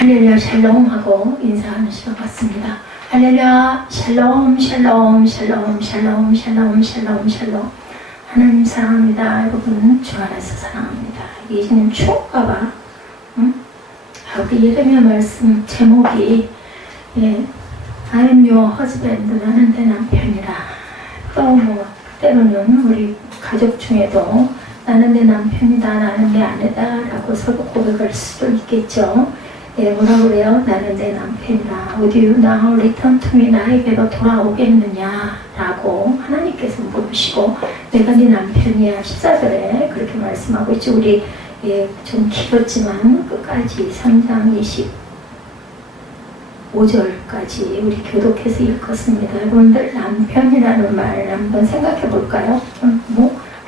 할렐루야 샬롬 하고 인사하는 시간 같습니다. 할렐루야 샬롬 샬롬 샬롬 샬롬 샬롬 샬롬 샬롬. 하나님 사랑합니다. 여러분 주 안에서 사랑합니다. 예수님 추억가봐. 우리 예레미야 말씀 제목이 I am your husband, 나는 내 남편이라. 또 뭐 때로는 우리 가족 중에도 나는 내 남편이다, 나는 내 아내다 라고 서로 고백할 수도 있겠죠. 뭐라고 그래요? 나는 내 남편이라. Would you now return to me? 나에게로 돌아오겠느냐 라고 하나님께서 물으시고 내가 네 남편이야. 14절에 그렇게 말씀하고 있죠. 우리 좀 길었지만 끝까지 3장 25절까지 우리 교독해서 읽었습니다. 여러분들 남편이라는 말 한번 생각해 볼까요?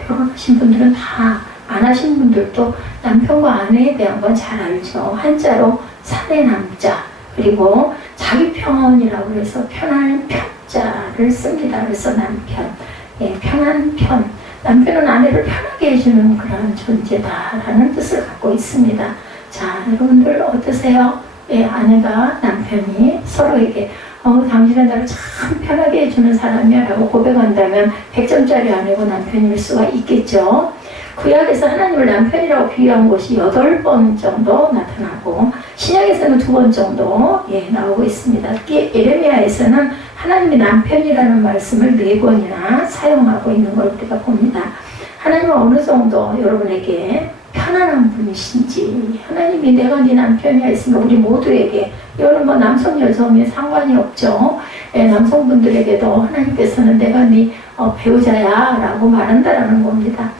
결혼하신 분들은 다, 안 하신 분들도 남편과 아내에 대한 건 잘 알죠. 한자로 사내 남자, 그리고 자기 편이라고 해서 편한 편자를 씁니다. 그래서 남편, 편한 편. 남편은 아내를 편하게 해주는 그런 존재다라는 뜻을 갖고 있습니다. 자, 여러분들 어떠세요? 아내가 남편이 서로에게 당신은 나를 참 편하게 해주는 사람이야 라고 고백한다면 100점짜리 아내고 남편일 수가 있겠죠. 구약에서 하나님을 남편이라고 비유한 곳이 8번 정도 나타나고 신약에서는 2번 정도 나오고 있습니다. 특히 예레미야에서는 하나님의 남편이라는 말씀을 4번이나 사용하고 있는 걸 우리가 봅니다. 하나님은 어느 정도 여러분에게 편안한 분이신지, 하나님이 내가 네 남편이야 했으니까 우리 모두에게, 이거는 뭐 남성 여성에 상관이 없죠. 남성분들에게도 하나님께서는 내가 네 배우자야 라고 말한다라는 겁니다.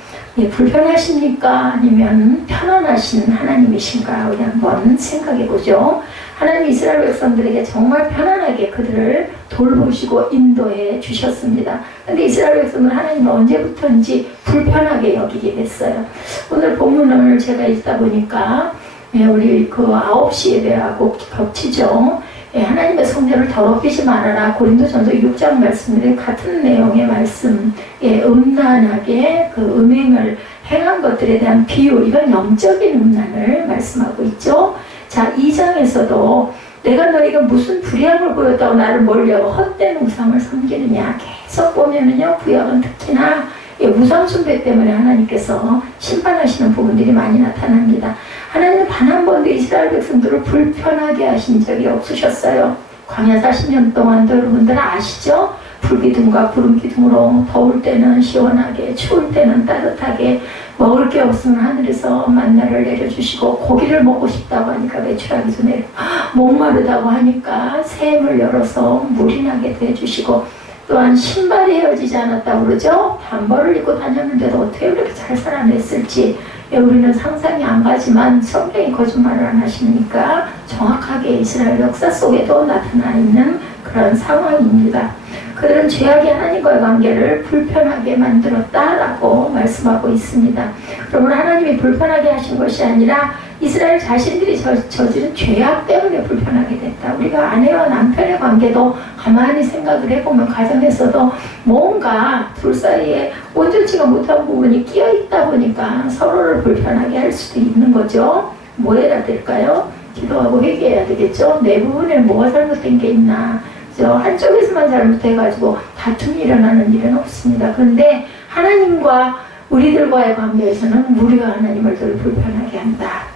불편하십니까? 아니면 편안하신 하나님이신가? 우리 한번 생각해 보죠. 하나님 이스라엘 백성들에게 정말 편안하게 그들을 돌보시고 인도해 주셨습니다. 근데 이스라엘 백성들은 하나님을 언제부터인지 불편하게 여기게 됐어요. 오늘 본문을 제가 읽다 보니까 우리 그 9시 예배하고 겹치죠. 하나님의 성전을 더럽히지 말아라. 고린도전서 6장 말씀들이 같은 내용의 말씀, 음란하게 그 음행을 행한 것들에 대한 비유, 이건 영적인 음란을 말씀하고 있죠. 자, 2장에서도 내가 너희가 무슨 불의함을 보였다고 나를 몰려 헛된 우상을 섬기느냐. 계속 보면은요, 구약은 특히나 우상 숭배 때문에 하나님께서 심판하시는 부분들이 많이 나타납니다. 하나님은 단 한 번도 이스라엘 백성들을 불편하게 하신 적이 없으셨어요. 광야 40년 동안도 여러분들 아시죠? 불기둥과 구름기둥으로 더울 때는 시원하게, 추울 때는 따뜻하게, 먹을 게 없으면 하늘에서 만나를 내려주시고, 고기를 먹고 싶다고 하니까 외출하기 전에, 목마르다고 하니까 샘을 열어서 물이 나게 해주시고, 또한 신발이 헤어지지 않았다고 그러죠? 단벌을 입고 다녔는데도 어떻게 그렇게 잘 살아냈을지 우리는 상상이 안 가지만 성경이 거짓말을 안 하시니까 정확하게 이스라엘 역사 속에도 나타나 있는 그런 상황입니다. 그들은 죄악이 하나님과의 관계를 불편하게 만들었다라고 말씀하고 있습니다. 그러면 하나님이 불편하게 하신 것이 아니라 이스라엘 자신들이 저지른 죄악 때문에 불편하게 됐다. 우리가 아내와 남편의 관계도 가만히 생각을 해보면 가정에서도 뭔가 둘 사이에 온전치가 못한 부분이 끼어있다 보니까 서로를 불편하게 할 수도 있는 거죠. 뭐 해야 될까요? 기도하고 회개해야 되겠죠. 내 부분에 뭐가 잘못된 게 있나. 한쪽에서만 잘못해가지고 다툼이 일어나는 일은 없습니다. 그런데 하나님과 우리들과의 관계에서는 우리가 하나님을 더 불편하게 한다.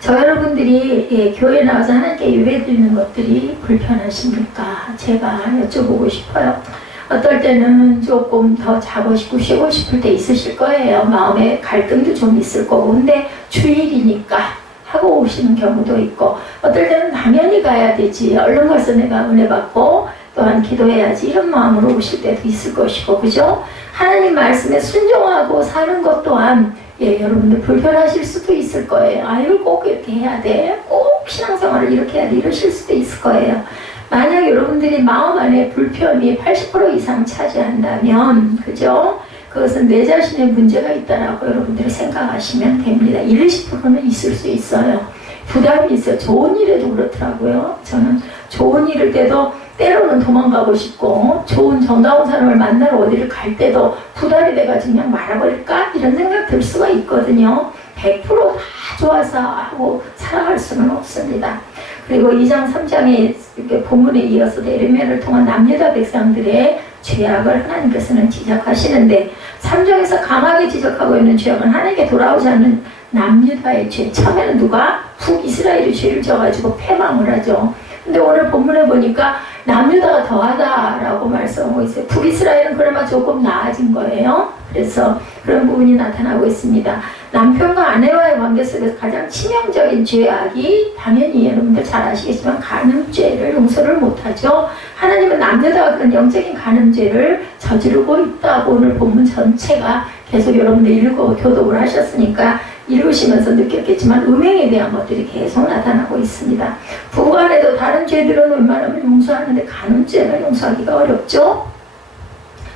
저 여러분들이 교회에 나와서 하나님께 예배드리는 것들이 불편하십니까? 제가 여쭤보고 싶어요. 어떨 때는 조금 더 자고 싶고 쉬고 싶을 때 있으실 거예요. 마음에 갈등도 좀 있을 거고. 근데 주일이니까 하고 오시는 경우도 있고, 어떨 때는 당연히 가야 되지, 얼른 가서 내가 은혜 받고 또한 기도해야지, 이런 마음으로 오실 때도 있을 것이고, 그죠? 하나님 말씀에 순종하고 사는 것 또한 여러분들 불편하실 수도 있을 거예요. 아유, 꼭 이렇게 해야 돼, 꼭 신앙생활을 이렇게 해야 돼, 이러실 수도 있을 거예요. 만약 여러분들이 마음 안에 불편이 80% 이상 차지한다면, 그죠? 그것은 내 자신의 문제가 있다라고 여러분들이 생각하시면 됩니다. 20%는 있을 수 있어요. 부담이 있어요. 좋은 일에도 그렇더라고요. 저는 좋은 일일 때도 때로는 도망가고 싶고, 좋은 정다운 사람을 만나러 어디를 갈 때도 부담이 돼가지고 그냥 말아버릴까? 이런 생각 들 수가 있거든요. 100%다 좋아서 하고 살아갈 수는 없습니다. 그리고 2장 3장의 이렇게 본문에 이어서 에르미야를 통한 남유다 백성들의 죄악을 하나님께서는 지적하시는데 3장에서 강하게 지적하고 있는 죄악은 하나님께 돌아오지 않는 남유다의 죄. 처음에는 누가? 북이스라엘이 죄를 져가지고 패망을 하죠. 근데 오늘 본문에 보니까 남유다가 더하다라고 말씀하고 있어요. 북이스라엘은 그나마 조금 나아진 거예요. 그래서 그런 부분이 나타나고 있습니다. 남편과 아내와의 관계 속에서 가장 치명적인 죄악이 당연히 여러분들 잘 아시겠지만 간음죄를 용서를 못하죠. 하나님은 남유다가 그런 영적인 간음죄를 저지르고 있다고 오늘 본문 전체가 계속 여러분들 읽고 교독을 하셨으니까 읽으시면서 느꼈겠지만 음행에 대한 것들이 계속 나타나고 있습니다. 부부 안에도 다른 죄들은 웬만하면 용서하는데 간음죄는 용서하기가 어렵죠.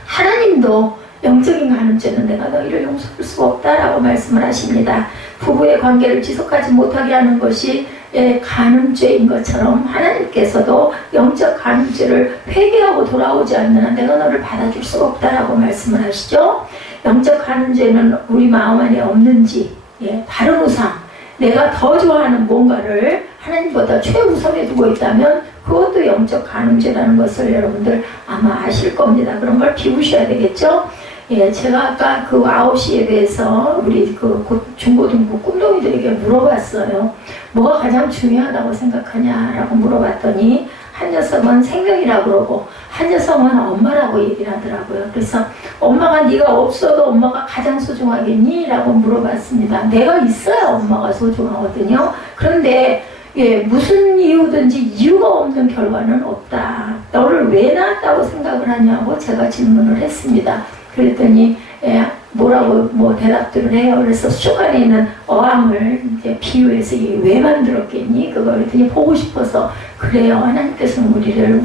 하나님도 영적인 간음죄는 내가 너희를 용서할 수가 없다라고 말씀을 하십니다. 부부의 관계를 지속하지 못하게 하는 것이 간음죄인 것처럼 하나님께서도 영적 간음죄를 회개하고 돌아오지 않는 한 내가 너를 받아줄 수가 없다라고 말씀을 하시죠. 영적 간음죄는 우리 마음 안에 없는지 다른 우상, 내가 더 좋아하는 뭔가를 하나님보다 최우선에 두고 있다면 그것도 영적 간음죄라는 것을 여러분들 아마 아실 겁니다. 그런 걸 비우셔야 되겠죠? 제가 아까 그 9시 예배에서 우리 그 중고등부 꿈동이들에게 물어봤어요. 뭐가 가장 중요하다고 생각하냐라고 물어봤더니 한 녀석은 생명이라고 그러고 한 녀석은 엄마라고 얘기를 하더라고요. 그래서 엄마가 네가 없어도 엄마가 가장 소중하겠니? 라고 물어봤습니다. 내가 있어야 엄마가 소중하거든요. 그런데 무슨 이유든지 이유가 없는 결과는 없다. 너를 왜 낳았다고 생각을 하냐고 제가 질문을 했습니다. 그랬더니 뭐라고 대답들을 해요. 그래서 수족 안에 있는 어항을 이제 비유해서 왜 만들었겠니? 그걸 그랬더니 보고 싶어서. 그래요. 하나님께서는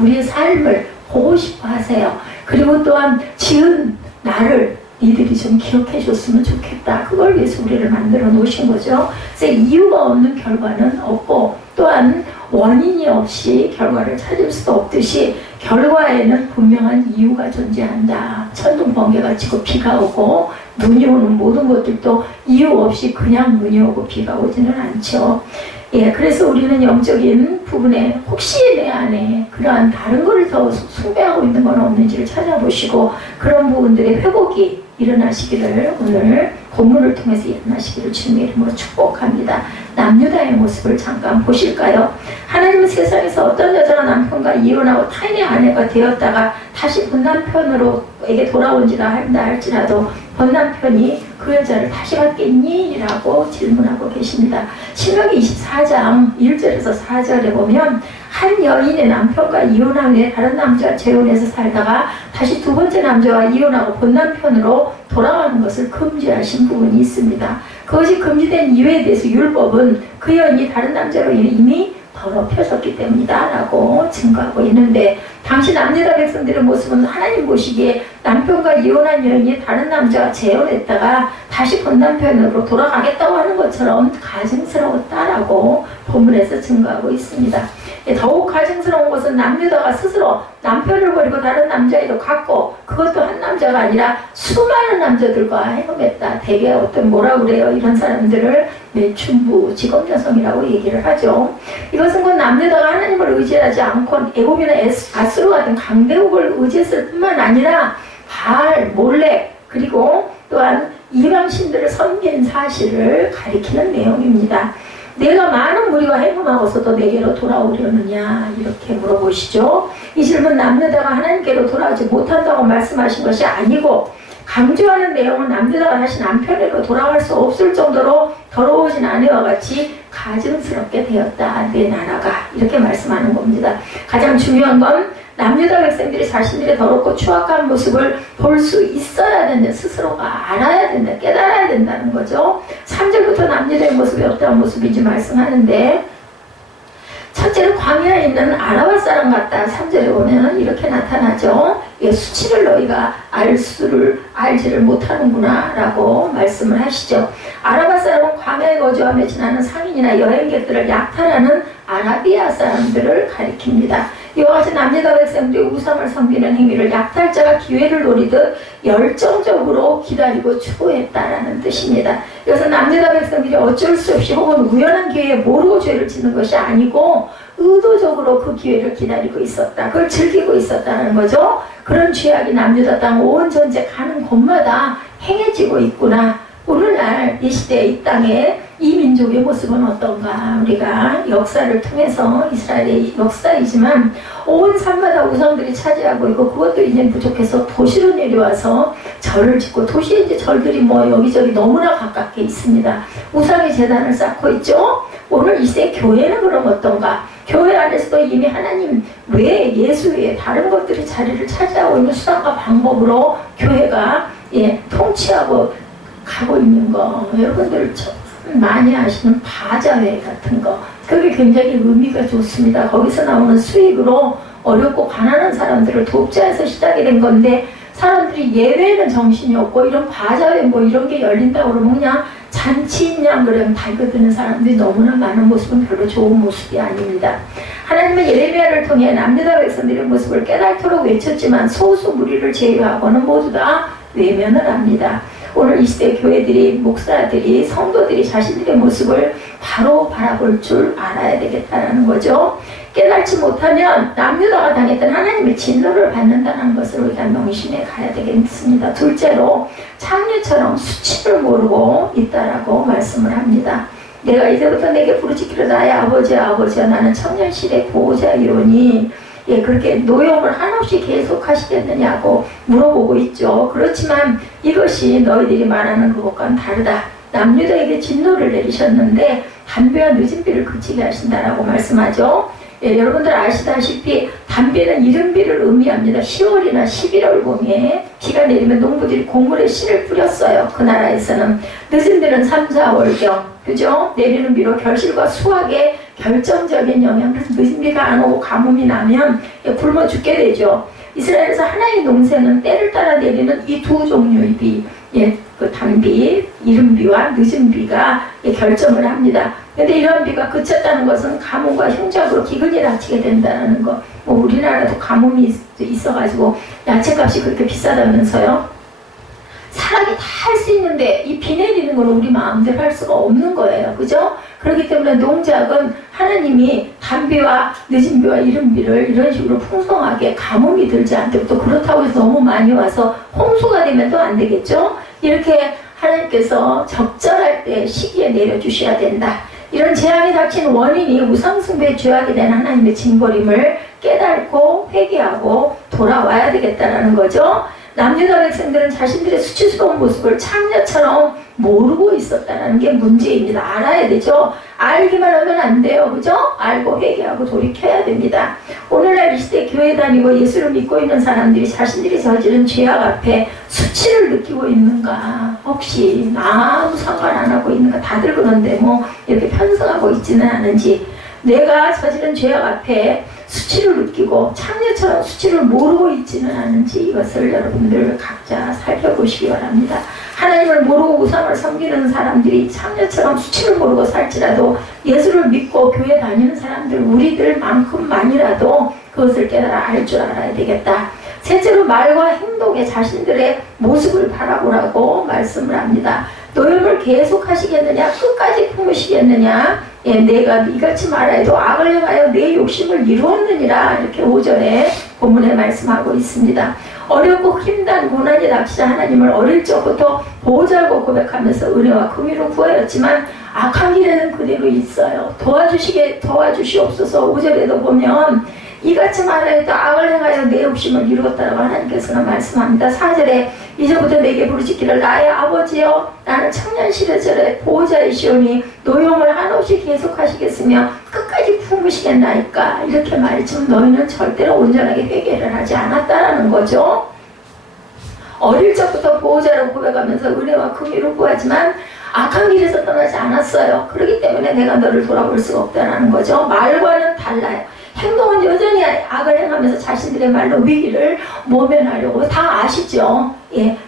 우리의 삶을 보고 싶어 하세요. 그리고 또한 지은 나를 니들이 좀 기억해 줬으면 좋겠다. 그걸 위해서 우리를 만들어 놓으신 거죠. 그래서 이유가 없는 결과는 없고 또한 원인이 없이 결과를 찾을 수도 없듯이 결과에는 분명한 이유가 존재한다. 천둥 번개가 치고 비가 오고 눈이 오는 모든 것들도 이유 없이 그냥 눈이 오고 비가 오지는 않죠. 그래서 우리는 영적인 부분에 혹시 내 안에 그러한 다른 것을 더 숭배하고 있는 건 없는지를 찾아보시고 그런 부분들의 회복이 일어나시기를 오늘 본문을 통해서 일어나시기를 주님의 이름으로 축복합니다. 남유다의 모습을 잠깐 보실까요? 하나님은 세상에서 어떤 여자가 남편과 이혼하고 타인의 아내가 되었다가 다시 본 남편으로에게 돌아온지라 한다 할지라도 본 남편이 그 여자를 다시 받겠니? 라고 질문하고 계십니다. 신명기 24장 1절에서 4절에 보면 한 여인의 남편과 이혼한 후에 다른 남자와 재혼해서 살다가 다시 두 번째 남자와 이혼하고 본 남편으로 돌아가는 것을 금지하신 부분이 있습니다. 그것이 금지된 이유에 대해서 율법은 그 여인이 다른 남자로 이미 더럽혀졌기 때문이다 라고 증거하고 있는데 당시 남유다 백성들의 모습은 하나님 보시기에 남편과 이혼한 여인이 다른 남자와 재혼했다가 다시 본 남편으로 돌아가겠다고 하는 것처럼 가증스러웠다라고 본문에서 증거하고 있습니다. 더욱 가증스러운 것은 남유다가 스스로 남편을 버리고 다른 남자애도 갖고 그것도 한 남자가 아니라 수많은 남자들과 헤엄했다. 대개 어떤 뭐라 그래요? 이런 사람들을 매춘부 직업여성이라고 얘기를 하죠. 이것은 곧 남유다가 하나님을 의지하지 않고 애굽이나 아수르 같은 강대국을 의지했을 뿐만 아니라 바알, 몰렉 그리고 또한 이방신들을 섬긴 사실을 가리키는 내용입니다. 내가 많은 무리와 행음하고서도 내게로 돌아오려느냐 이렇게 물어보시죠. 이 질문 남유다가 하나님께로 돌아오지 못한다고 말씀하신 것이 아니고 강조하는 내용은 남유다가 다시 남편에게로 돌아갈 수 없을 정도로 더러워진 아내와 같이 가증스럽게 되었다. 내 나라가 이렇게 말씀하는 겁니다. 가장 중요한 건 남유다 백성들이 자신들의 더럽고 추악한 모습을 볼 수 있어야 된다. 스스로가 알아야 된다. 깨달아야 된다는 거죠. 3절부터 남유다의 모습이 어떠한 모습인지 말씀하는데 첫째는 광야에 있는 아라바 사람 같다. 3절에 보면 이렇게 나타나죠. 수치를 너희가 알지를 못하는구나 라고 말씀을 하시죠. 아라바 사람은 광야에 거주하며 지나는 상인이나 여행객들을 약탈하는 아라비아 사람들을 가리킵니다. 이와 같이 남유다 백성들이 우상을 섬기는 행위를 약탈자가 기회를 노리듯 열정적으로 기다리고 추구했다라는 뜻입니다. 그래서 남유다 백성들이 어쩔 수 없이 혹은 우연한 기회에 모르고 죄를 짓는 것이 아니고 의도적으로 그 기회를 기다리고 있었다. 그걸 즐기고 있었다는 거죠. 그런 죄악이 남유다 땅 온 전체 가는 곳마다 행해지고 있구나. 오늘날 이 시대 이 땅에 이 민족의 모습은 어떤가. 우리가 역사를 통해서 이스라엘의 역사이지만 온 산마다 우상들이 차지하고 있고 그것도 이제 부족해서 도시로 내려와서 절을 짓고 도시에 이제 절들이 뭐 여기저기 너무나 가깝게 있습니다. 우상의 재단을 쌓고 있죠. 오늘 이 시대 교회는 그럼 어떤가. 교회 안에서도 이미 하나님 외에 예수 외에 다른 것들이 자리를 차지하고 있는 수단과 방법으로 교회가 통치하고 가고 있는 거. 여러분들 많이 아시는 바자회 같은 거. 그게 굉장히 의미가 좋습니다. 거기서 나오는 수익으로 어렵고 가난한 사람들을 돕자 해서 시작이 된 건데 사람들이 예외에는 정신이 없고 이런 바자회 뭐 이런 게 열린다고 그러면 그냥 잔치인양 그러면 달겨드는 사람들이 너무나 많은 모습은 별로 좋은 모습이 아닙니다. 하나님은 예레미야를 통해 남유다 백성들의 모습을 깨달도록 외쳤지만 소수 무리를 제외하고는 모두 다 외면을 합니다. 오늘 이 시대 교회들이 목사들이 성도들이 자신들의 모습을 바로 바라볼 줄 알아야 되겠다는 거죠. 깨닫지 못하면 남유다가 당했던 하나님의 진노를 받는다는 것을 우리가 명심해 가야 되겠습니다. 둘째로 창녀처럼 수치를 모르고 있다라고 말씀을 합니다. 내가 이제부터 내게 부르짖기를 나의 아버지야 아버지야 나는 청년실의 보호자이오니 그렇게 노용을 한없이 계속 하시겠느냐고 물어보고 있죠. 그렇지만 이것이 너희들이 말하는 그것과는 다르다. 남유다에게 진노를 내리셨는데 담비와 늦은 비를 그치게 하신다라고 말씀하죠. 여러분들 아시다시피 담비는 이른 비를 의미합니다. 10월이나 11월 봄에 비가 내리면 농부들이 곡물에 씨를 뿌렸어요. 그 나라에서는 늦은 비는 3, 4월경 그죠? 내리는 비로 결실과 수확에 결정적인 영향. 그래서 늦은 비가 안 오고 가뭄이 나면 굶어 죽게 되죠. 이스라엘에서 하나의 농사는 때를 따라 내리는 이 두 종류의 비, 그 단비, 이른 비와 늦은 비가 결정을 합니다. 근데 이런 비가 그쳤다는 것은 가뭄과 흉작으로 기근이 닥치게 된다는 거. 뭐 우리나라도 가뭄이 있어가지고 야채값이 그렇게 비싸다면서요. 사람이 다 할 수 있는데 이 비 내리는 건 우리 마음대로 할 수가 없는 거예요. 그죠? 그렇기 때문에 농작은 하나님이 단비와 늦은 비와 이른 비를 이런 식으로 풍성하게 가뭄이 들지 않게 또 그렇다고 해서 너무 많이 와서 홍수가 되면 또 안 되겠죠? 이렇게 하나님께서 적절할 때 시기에 내려주셔야 된다. 이런 재앙이 닥친 원인이 우상숭배에 죄악이 된 하나님의 징벌임을 깨닫고 회개하고 돌아와야 되겠다는 거죠. 남유다 백성들은 자신들의 수치스러운 모습을 창녀처럼 모르고 있었다는 게 문제입니다. 알아야 되죠. 알기만 하면 안 돼요. 그죠? 알고 회개하고 돌이켜야 됩니다. 오늘날 이 시대 교회 다니고 예수를 믿고 있는 사람들이 자신들이 저지른 죄악 앞에 수치를 느끼고 있는가? 혹시 아무 상관 안 하고 있는가? 다들 그런데 뭐 이렇게 편성하고 있지는 않은지 내가 저지른 죄악 앞에 수치를 느끼고 창녀처럼 수치를 모르고 있지는 않은지 이것을 여러분들 각자 살펴보시기 바랍니다. 하나님을 모르고 우상을 섬기는 사람들이 창녀처럼 수치를 모르고 살지라도 예수를 믿고 교회 다니는 사람들 우리들만큼만이라도 그것을 깨달아 알 줄 알아야 되겠다. 셋째로 말과 행동에 자신들의 모습을 바라보라고 말씀을 합니다. 노염을 계속 하시겠느냐? 끝까지 품으시겠느냐? 내가 이같이 말하여도 악을 행하여 내 욕심을 이루었느니라. 이렇게 5절에 본문에 말씀하고 있습니다. 어렵고 힘든 고난이 닥치자 하나님을 어릴 적부터 보호자고 고백하면서 은혜와 긍휼을 구하였지만 악한 길에는 그대로 있어요. 도와주시옵소서. 5절에도 보면 이같이 말하여도 악을 행하여 내 욕심을 이루었다라고 하나님께서는 말씀합니다. 4절에 이제부터 내게 부르짖기를 나의 아버지여 나는 청년 시대절의 보호자이시오니 노용을 한없이 계속하시겠으며 끝까지 품으시겠나이까. 이렇게 말했지만 너희는 절대로 온전하게 회개를 하지 않았다라는 거죠. 어릴 적부터 보호자라고 고백하면서 은혜와 긍휼을 구하지만 악한 길에서 떠나지 않았어요. 그렇기 때문에 내가 너를 돌아볼 수가 없다는 거죠. 말과는 달라요. 행동은 여전히 악을 행하면서 자신들의 말로 위기를 모면하려고 다 아시죠?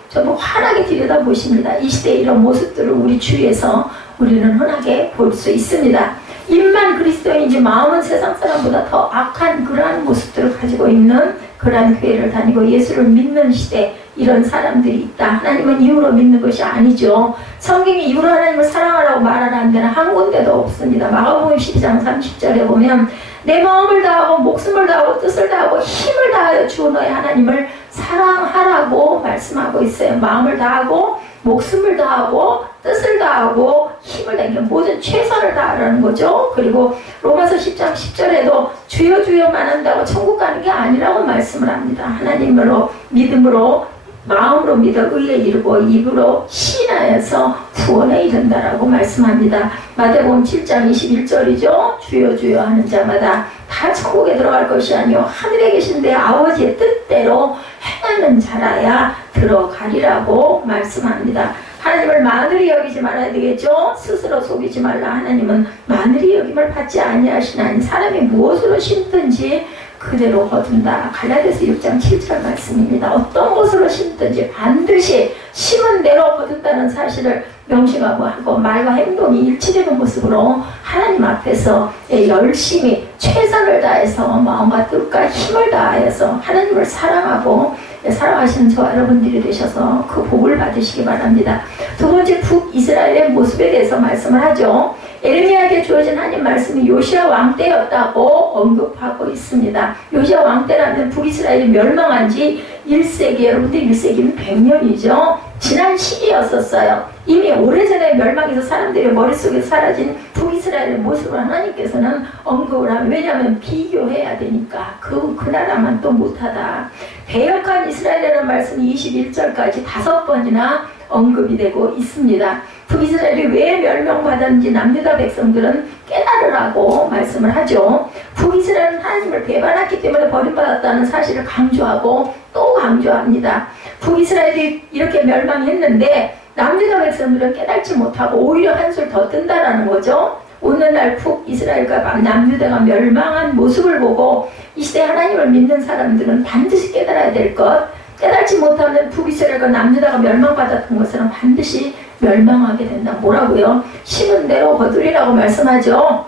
전부 환하게 들여다보십니다. 이 시대의 이런 모습들을 우리 주위에서 우리는 흔하게 볼 수 있습니다. 입만 그리스도인이지 마음은 세상 사람보다 더 악한 그러한 모습들을 가지고 있는 그러한 교회를 다니고 예수를 믿는 시대 이런 사람들이 있다. 하나님은 이유로 믿는 것이 아니죠. 성경이 이유로 하나님을 사랑하라고 말하는 데는 한 군데도 없습니다. 마가복음 12장 30절에 보면 내 마음을 다하고 목숨을 다하고 뜻을 다하고 힘을 다하여 주 너의 하나님을 사랑하라고 말씀하고 있어요. 마음을 다하고 목숨을 다하고 뜻을 다하고 힘을 다하고 모든 최선을 다하라는 거죠. 그리고 로마서 10장 10절에도 주여 주여만 한다고 천국 가는 게 아니라고 말씀을 합니다. 하나님으로 믿음으로 마음으로 믿어 의에 이르고 입으로 신하여서 구원에 이른다라고 말씀합니다. 마태복음 7장 21절이죠. 주여 주여 하는 자마다 다 천국에 들어갈 것이 아니요 하늘에 계신 내 아버지의 뜻대로 행하는 자라야 들어가리라고 말씀합니다. 하나님을 만으리 여기지 말아야 되겠죠. 스스로 속이지 말라. 하나님은 만으리 여김을 받지 아니하시나니 사람이 무엇으로 심든지 그대로 거둔다. 갈라디아서 6장 7절 말씀입니다. 어떤 것으로 심든지 반드시 심은 대로 거둔다는 사실을 명심하고 하고 말과 행동이 일치되는 모습으로 하나님 앞에서 열심히 최선을 다해서 마음과 뜻과 힘을 다하여서 하나님을 사랑하고 사랑하시는 저와 여러분들이 되셔서 그 복을 받으시기 바랍니다. 두 번째 북이스라엘의 모습에 대해서 말씀을 하죠. 에레미야에게 주어진 하나님 말씀이 요시야 왕 때였다고 언급하고 있습니다. 요시야 왕 때라면 북이스라엘이 멸망한 지 1세기, 여러분들 1세기는 100년이죠. 지난 시기였었어요. 이미 오래전에 멸망해서 사람들의 머릿속에 사라진 북이스라엘의 모습을 하나님께서는 언급을 하면 왜냐하면 비교해야 되니까 그 나라만 또 못하다. 배역한 이스라엘이라는 말씀이 21절까지 5번이나 언급이 되고 있습니다. 북이스라엘이 왜 멸망받았는지 남유다 백성들은 깨달으라고 말씀을 하죠. 북이스라엘은 하나님을 배반했기 때문에 버림받았다는 사실을 강조하고 또 강조합니다. 북이스라엘이 이렇게 멸망했는데 남유다 백성들은 깨닫지 못하고 오히려 한술 더 뜬다라는 거죠. 오늘날 북이스라엘과 남유다가 멸망한 모습을 보고 이 시대 하나님을 믿는 사람들은 반드시 깨달아야 될 것, 깨닫지 못하면 북이스라엘과 남유다가 멸망받았던 것은 반드시 멸망하게 된다. 뭐라고요? 심은 대로 거두리라고 말씀하죠.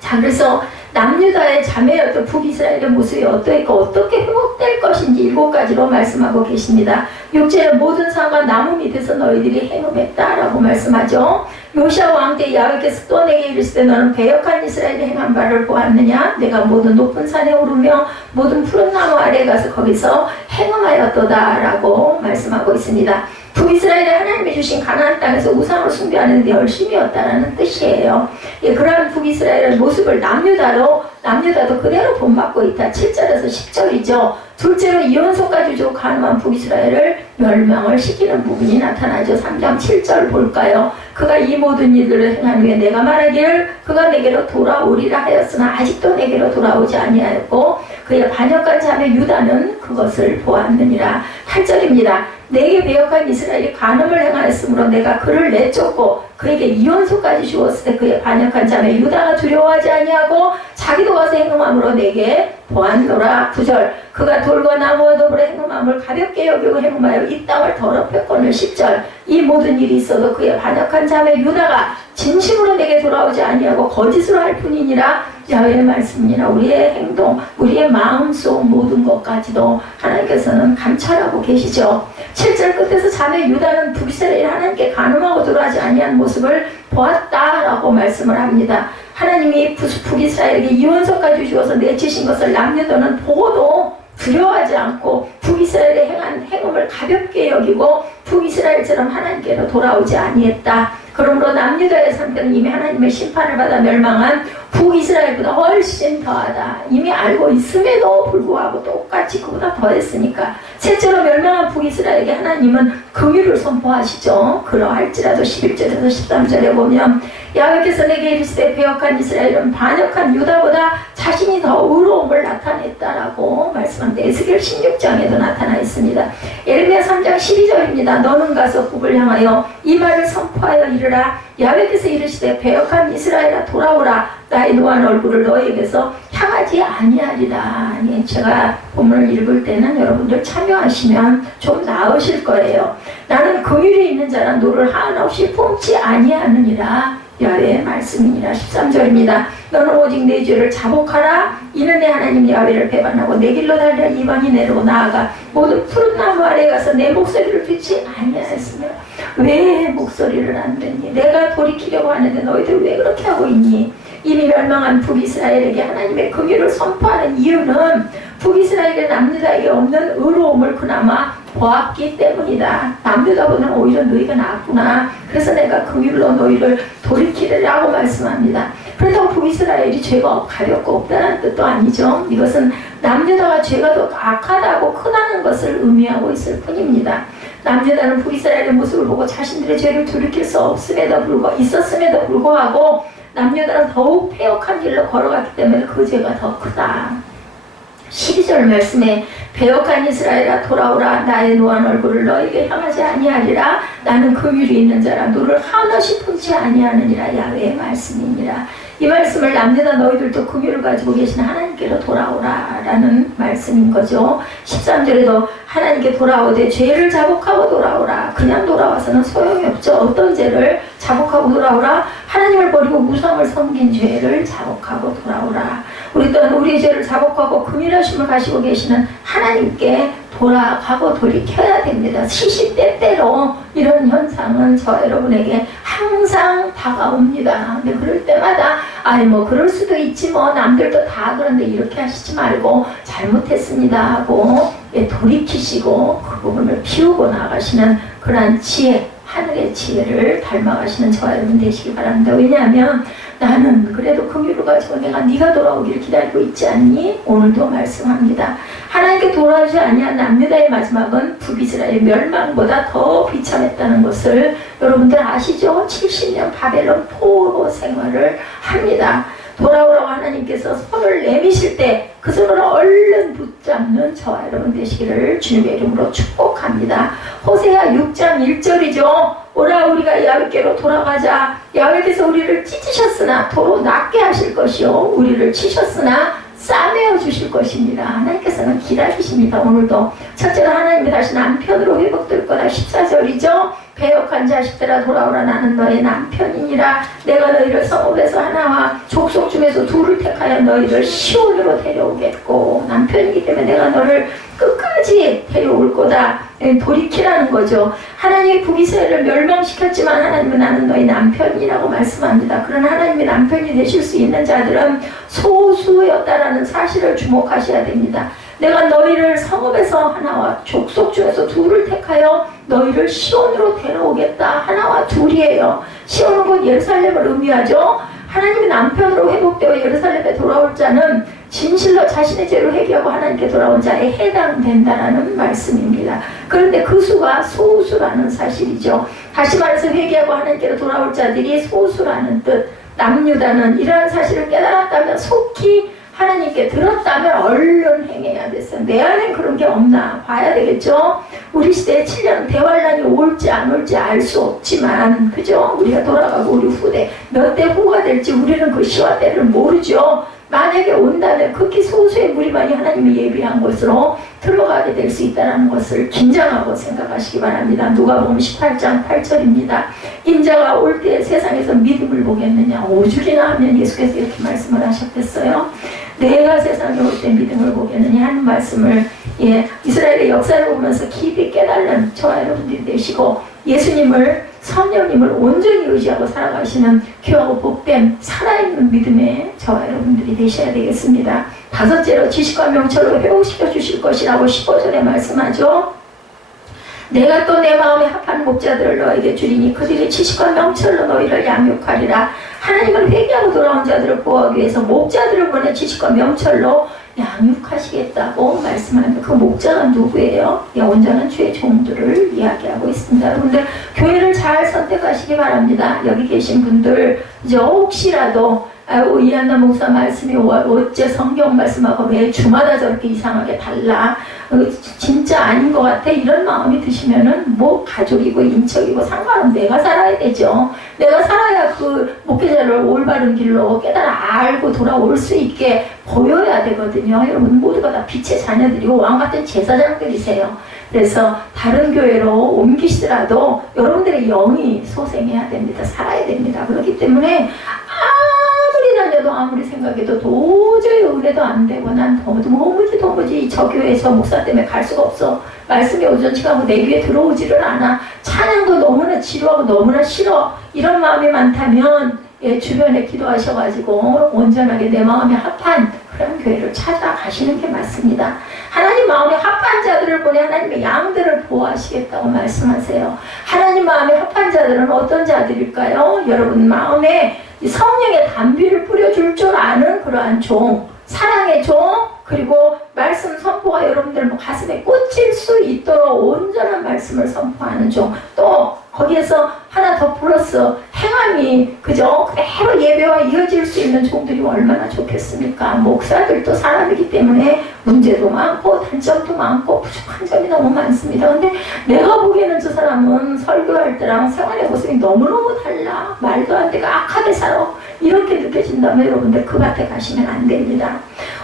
자, 그래서 남유다의 자매였던 북이스라엘의 모습이 어떠했고 어떻게 회복될 것인지 7가지로 말씀하고 계십니다. 6절에 모든 산과 나무 밑에서 너희들이 행음했다라고 말씀하죠. 요시야 왕 때 야훼께서 또 내게 이르시되 너는 배역한 이스라엘이 행한 바를 보았느냐? 내가 모든 높은 산에 오르며 모든 푸른 나무 아래에 가서 거기서 행음하였도다라고 말씀하고 있습니다. 북이스라엘이 하나님이 주신 가나안 땅에서 우상을 숭배하는 데 열심이었다라는 뜻이에요. 예, 그러한 북이스라엘의 모습을 남유다도 그대로 본받고 있다. 7절에서 10절이죠. 둘째로 이혼속까지 주고 가늠한 북이스라엘을 멸망을 시키는 부분이 나타나죠. 3장 7절 볼까요? 그가 이 모든 일들을 행한 후에 내가 말하기를 그가 내게로 돌아오리라 하였으나 아직도 내게로 돌아오지 아니하였고 그의 반역한 자매 유다는 그것을 보았느니라. 8절입니다. 내게 배역한 이스라엘이 간음을 행하였으므로 내가 그를 내쫓고 그에게 이혼소까지 주었을 때 그의 반역한 자매 유다가 두려워하지 아니하고 자기도 가서 행음함으로 내게 보았노라. 9절 그가 돌과 나무와 더불어 행음함을 가볍게 여기고 행음하여 이 땅을 더럽혔거늘. 10절 이 모든 일이 있어도 그의 반역한 자매 유다가 진심으로 내게 돌아오지 아니하고 거짓으로 할 뿐이니라. 야훼의 말씀이나 우리의 행동, 우리의 마음속 모든 것까지도 하나님께서는 감찰하고 계시죠. 7절 끝에서 자매 유다는 북이스라엘이 하나님께 간음하고 돌아오지 아니한 모습을 보았다라고 말씀을 합니다. 하나님이 북이스라엘에게 이혼서까지 주어서 내치신 것을 남유다는 보고도 두려워하지 않고 북이스라엘의 행한 행음을 가볍게 여기고 북이스라엘처럼 하나님께로 돌아오지 아니했다. 그러므로 남유다의 상태는 이미 하나님의 심판을 받아 멸망한 북이스라엘보다 훨씬 더하다. 이미 알고 있음에도 불구하고 똑같이 그보다 더했으니까. 셋째로 멸망한 북이스라엘에게 하나님은 긍휼을 선포하시죠. 그러할지라도 11절에서 13절에 보면 야훼께서 내게 이르시되 배역한 이스라엘은 반역한 유다보다 자신이 더 의로움을 나타냈다라고 말씀합니다. 에스겔 16장에도 나타나 있습니다. 예레미야 3장 12절입니다. 너는 가서 북을 향하여 이 말을 선포하여 이르라. 야훼께서 이르시되 배역한 이스라엘아 돌아오라. 나의 노한 얼굴을 너에게서 향하지 아니하리라. 예, 제가 본문을 읽을 때는 여러분들 참여하시면 좀 나으실 거예요. 나는 긍휼이 있는 자라 노를 한없이 품지 아니하느니라. 야훼의 말씀이니라. 13절입니다. 너는 오직 내 죄를 자복하라. 이는 내 하나님 야훼를 배반하고 내 길로 달려 이방인 내로 나아가 모든 푸른 나무 아래에 가서 내 목소리를 듣지 아니하였으며 왜 목소리를 안 듣니? 내가 돌이키려고 하는데 너희들 왜 그렇게 하고 있니? 이미 멸망한 북이스라엘에게 하나님의 긍휼을 선포하는 이유는 북이스라엘의 남유다에게 없는 의로움을 그나마 보았기 때문이다. 남유다보다는 오히려 너희가 낫구나. 그래서 내가 긍휼로 너희를 돌이키리라고 말씀합니다. 그렇다고 북이스라엘이 죄가 가볍고 없다는 뜻도 아니죠. 이것은 남유다가 죄가 더 악하다고 크다는 것을 의미하고 있을 뿐입니다. 남유다는 북이스라엘의 모습을 보고 자신들의 죄를 돌이킬 수 있었음에도 불구하고 남유다는 더욱 패역한 길로 걸어갔기 때문에 그 죄가 더 크다. 12절 말씀에 배역한 이스라엘아 돌아오라. 나의 노한 얼굴을 너에게 향하지 아니하리라. 나는 긍휼이 있는 자라 너를 한없이 품지 아니하느니라. 야훼의 말씀이니라. 이 말씀을 남유다 너희들도 긍휼을 가지고 계신 하나님께로 돌아오라 라는 말씀인 거죠. 13절에도 하나님께 돌아오되 죄를 자복하고 돌아오라. 그냥 돌아와서는 소용이 없죠. 어떤 죄를 자복하고 돌아오라? 하나님을 버리고 우상을 섬긴 죄를 자복하고 돌아오라. 우리 또한 우리의 죄를 자복하고 긍휼하심을 가지고 계시는 하나님께 돌아가고 돌이켜야 됩니다. 시시때때로 이런 현상은 저와 여러분에게 항상 다가옵니다. 근데 그럴 때마다 그럴 수도 있지 남들도 다 그런데 이렇게 하시지 말고 잘못했습니다 하고 돌이키시고 그 부분을 비우고 나가시는 그러한 지혜, 하늘의 지혜를 닮아가시는 저와 여러분 되시기 바랍니다. 왜냐하면 나는 그래도 긍휼을 가지고 내가 네가 돌아오기를 기다리고 있지 않니? 오늘도 말씀합니다. 하나님께 돌아오지 아니한 남유다의 마지막은 북이스라엘 멸망보다 더 비참했다는 것을 여러분들 아시죠? 70년 바벨론 포로 생활을 합니다. 돌아오라고 하나님께서 손을 내미실 때 그 손을 얼른 붙잡는 저와 여러분 되시기를 주님의 이름으로 축복합니다. 호세아 6장 1절이죠. 오라 우리가 야훼께로 돌아가자. 야훼께서 우리를 찢으셨으나 도로 낫게 하실 것이요 우리를 치셨으나 싸매어 주실 것입니다. 하나님께서는 기다리십니다. 오늘도 첫째로 하나님이 다시 남편으로 회복될 거다. 14절이죠. 배역한 자식들아 돌아오라. 나는 너의 남편이니라. 내가 너희를 성읍에서 하나와 족속 중에서 둘을 택하여 너희를 시온으로 데려오겠고 남편이기 때문에 내가 너를 끝까지 데려올 거다. 돌이키라는 거죠. 하나님이 북이스라엘을 멸망시켰지만 하나님은 나는 너희 남편이라고 말씀합니다. 그러나 하나님의 남편이 되실 수 있는 자들은 소수였다라는 사실을 주목하셔야 됩니다. 내가 너희를 성읍에서 하나와 족속 중에서 둘을 택하여 너희를 시온으로 데려오겠다. 하나와 둘이에요. 시온은 곧 예루살렘을 의미하죠. 하나님의 남편으로 회복되어 예루살렘에 돌아올 자는 진실로 자신의 죄를 회개하고 하나님께 돌아온 자에 해당된다라는 말씀입니다. 그런데 그 수가 소수라는 사실이죠. 다시 말해서 회개하고 하나님께로 돌아올 자들이 소수라는 뜻. 남유다는 이러한 사실을 깨달았다면 속히 하나님께 들었다면 얼른 행해야 됐어요. 내 안엔 그런 게 없나 봐야 되겠죠. 우리 시대에 7년 대환란이 올지 안 올지 알 수 없지만 그죠? 우리가 돌아가고 우리 후대 몇 대 후가 될지 우리는 그 시와 때를 모르죠. 만약에 온다면 극히 소수의 무리만이 하나님이 예비한 곳으로 들어가게 될 수 있다는 것을 긴장하고 생각하시기 바랍니다. 누가복음 18장 8절입니다. 인자가 올 때 세상에서 믿음을 보겠느냐. 오죽이나 하면 예수께서 이렇게 말씀을 하셨겠어요. 내가 세상에 올 때 믿음을 보겠느냐 하는 말씀을 이스라엘의 역사를 보면서 깊이 깨달는 저와 여러분들이 되시고 예수님을 성령님을 온전히 의지하고 살아가시는 귀하고 복된 살아있는 믿음의 저와 여러분들이 되셔야 되겠습니다. 다섯째로 지식과 명철로 회복시켜 주실 것이라고 15절에 말씀하죠. 내가 또 내 마음에 합한 목자들을 너에게 주리니 그들이 지식과 명철로 너희를 양육하리라. 하나님은 회개하고 돌아온 자들을 보호하기 위해서 목자들을 보내 지식과 명철로 양육하시겠다고 말씀하는데 그 목자가 누구예요? 온전한 주의 종들을 이야기하고 있습니다. 여러분들 교회를 잘 선택하시기 바랍니다. 여기 계신 분들 이제 혹시라도 아이고 이한나 목사 말씀이 어째 성경 말씀하고 매 주마다 저렇게 이상하게 달라. 진짜 아닌 것 같아. 이런 마음이 드시면은 뭐 가족이고 인척이고 상관없는 내가 살아야 되죠. 내가 살아야 그 목회자를 올바른 길로 깨달아 알고 돌아올 수 있게 보여야 되거든요. 여러분 모두가 다 빛의 자녀들이고 왕같은 제사장들이세요. 그래서 다른 교회로 옮기시더라도 여러분들의 영이 소생해야 됩니다. 살아야 됩니다. 그렇기 때문에 아무리 다녀도 아무리 생각해도 도저히 의뢰도 안 되고 난 도무지 저 교회 저 목사 때문에 갈 수가 없어. 말씀이 오전치가 뭐 내 귀에 들어오지를 않아. 찬양도 너무나 지루하고 너무나 싫어. 이런 마음이 많다면 주변에 기도하셔가지고 온전하게 내 마음에 합한 그런 교회를 찾아가시는 게 맞습니다. 하나님 마음에 합한 자들을 보내 하나님의 양들을 보호하시겠다고 말씀하세요. 하나님 마음에 합한 자들은 어떤 자들일까요? 여러분 마음에 성령의 담비를 뿌려줄 줄 아는 그러한 종, 사랑의 종, 그리고 말씀 선포가 여러분들 가슴에 꽂힐 수 있도록 온전한 말씀을 선포하는 종, 또 거기에서 하나 더 플러스 행함이 그저 그대로 예배와 이어질 수 있는 종들이 얼마나 좋겠습니까? 목사들도 사람이기 때문에 문제도 많고 단점도 많고 부족한 점이 너무 많습니다. 근데 내가 보기에는 저 사람은 설교할 때랑 생활의 모습이 너무너무 달라. 말도 안 되고 악하게 살아. 이렇게 느껴진다면 여러분들 그 밭에 가시면 안 됩니다.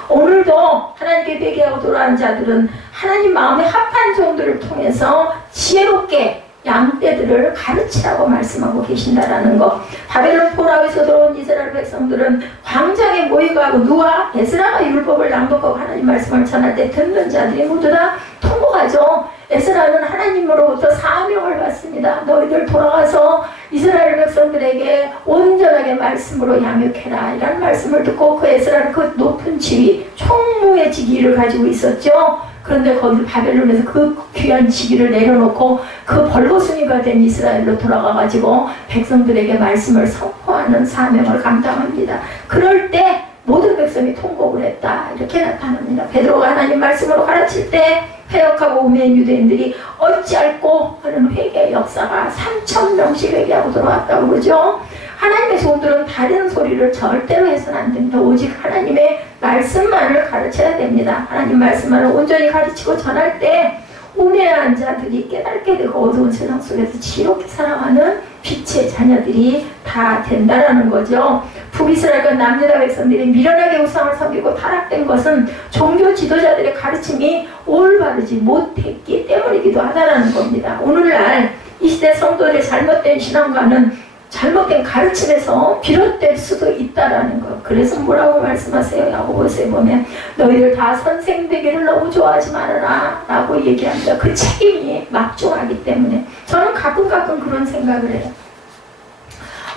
오늘도 하나님께 회개하고 돌아온 자들은 하나님 마음에 합한 종들을 통해서 지혜롭게 양떼들을 가르치라고 말씀하고 계신다라는 것. 바벨론 포로에서 들어온 이스라엘 백성들은 광장에 모이고 누가 에스라가 율법을 낭독하고 하나님 말씀을 전할 때 듣는 자들이 모두 다 통곡하죠. 에스라는 하나님으로부터 사명을 받습니다. 너희들 돌아가서 이스라엘 백성들에게 온전하게 말씀으로 양육해라. 이런 말씀을 듣고 그 에스라는 그 높은 지위, 총무의 직위를 가지고 있었죠. 그런데 거기 바벨론에서 그 귀한 직위를 내려놓고 그 벌거숭이가 된 이스라엘로 돌아가가지고 백성들에게 말씀을 선포하는 사명을 감당합니다. 그럴 때 모든 백성이 통곡을 했다. 이렇게 나타납니다. 베드로가 하나님 말씀으로 가르칠 때 패역하고 우매인 유대인들이 어찌할꼬 하는 회개의 역사가 3,000명씩 회개하고 돌아왔다고 그러죠. 하나님의 종들은 다른 소리를 절대로 해서는 안 됩니다. 오직 하나님의 말씀만을 가르쳐야 됩니다. 하나님 말씀만을 온전히 가르치고 전할 때 우매한 자들이 깨닫게 되고 어두운 세상 속에서 지롭게 살아가는 빛의 자녀들이 다 된다라는 거죠. 북이스라엘과 남유다 백성들이 미련하게 우상을 섬기고 타락된 것은 종교 지도자들의 가르침이 올바르지 못했기 때문이기도 하다라는 겁니다. 오늘날 이 시대 성도들의 잘못된 신앙과는 잘못된 가르침에서 비롯될 수도 있다라는 거. 그래서 뭐라고 말씀하세요? 야고보서에 보면 너희들 다 선생되기를 너무 좋아하지 말아라 라고 얘기합니다. 그 책임이 막중하기 때문에 저는 가끔 그런 생각을 해요.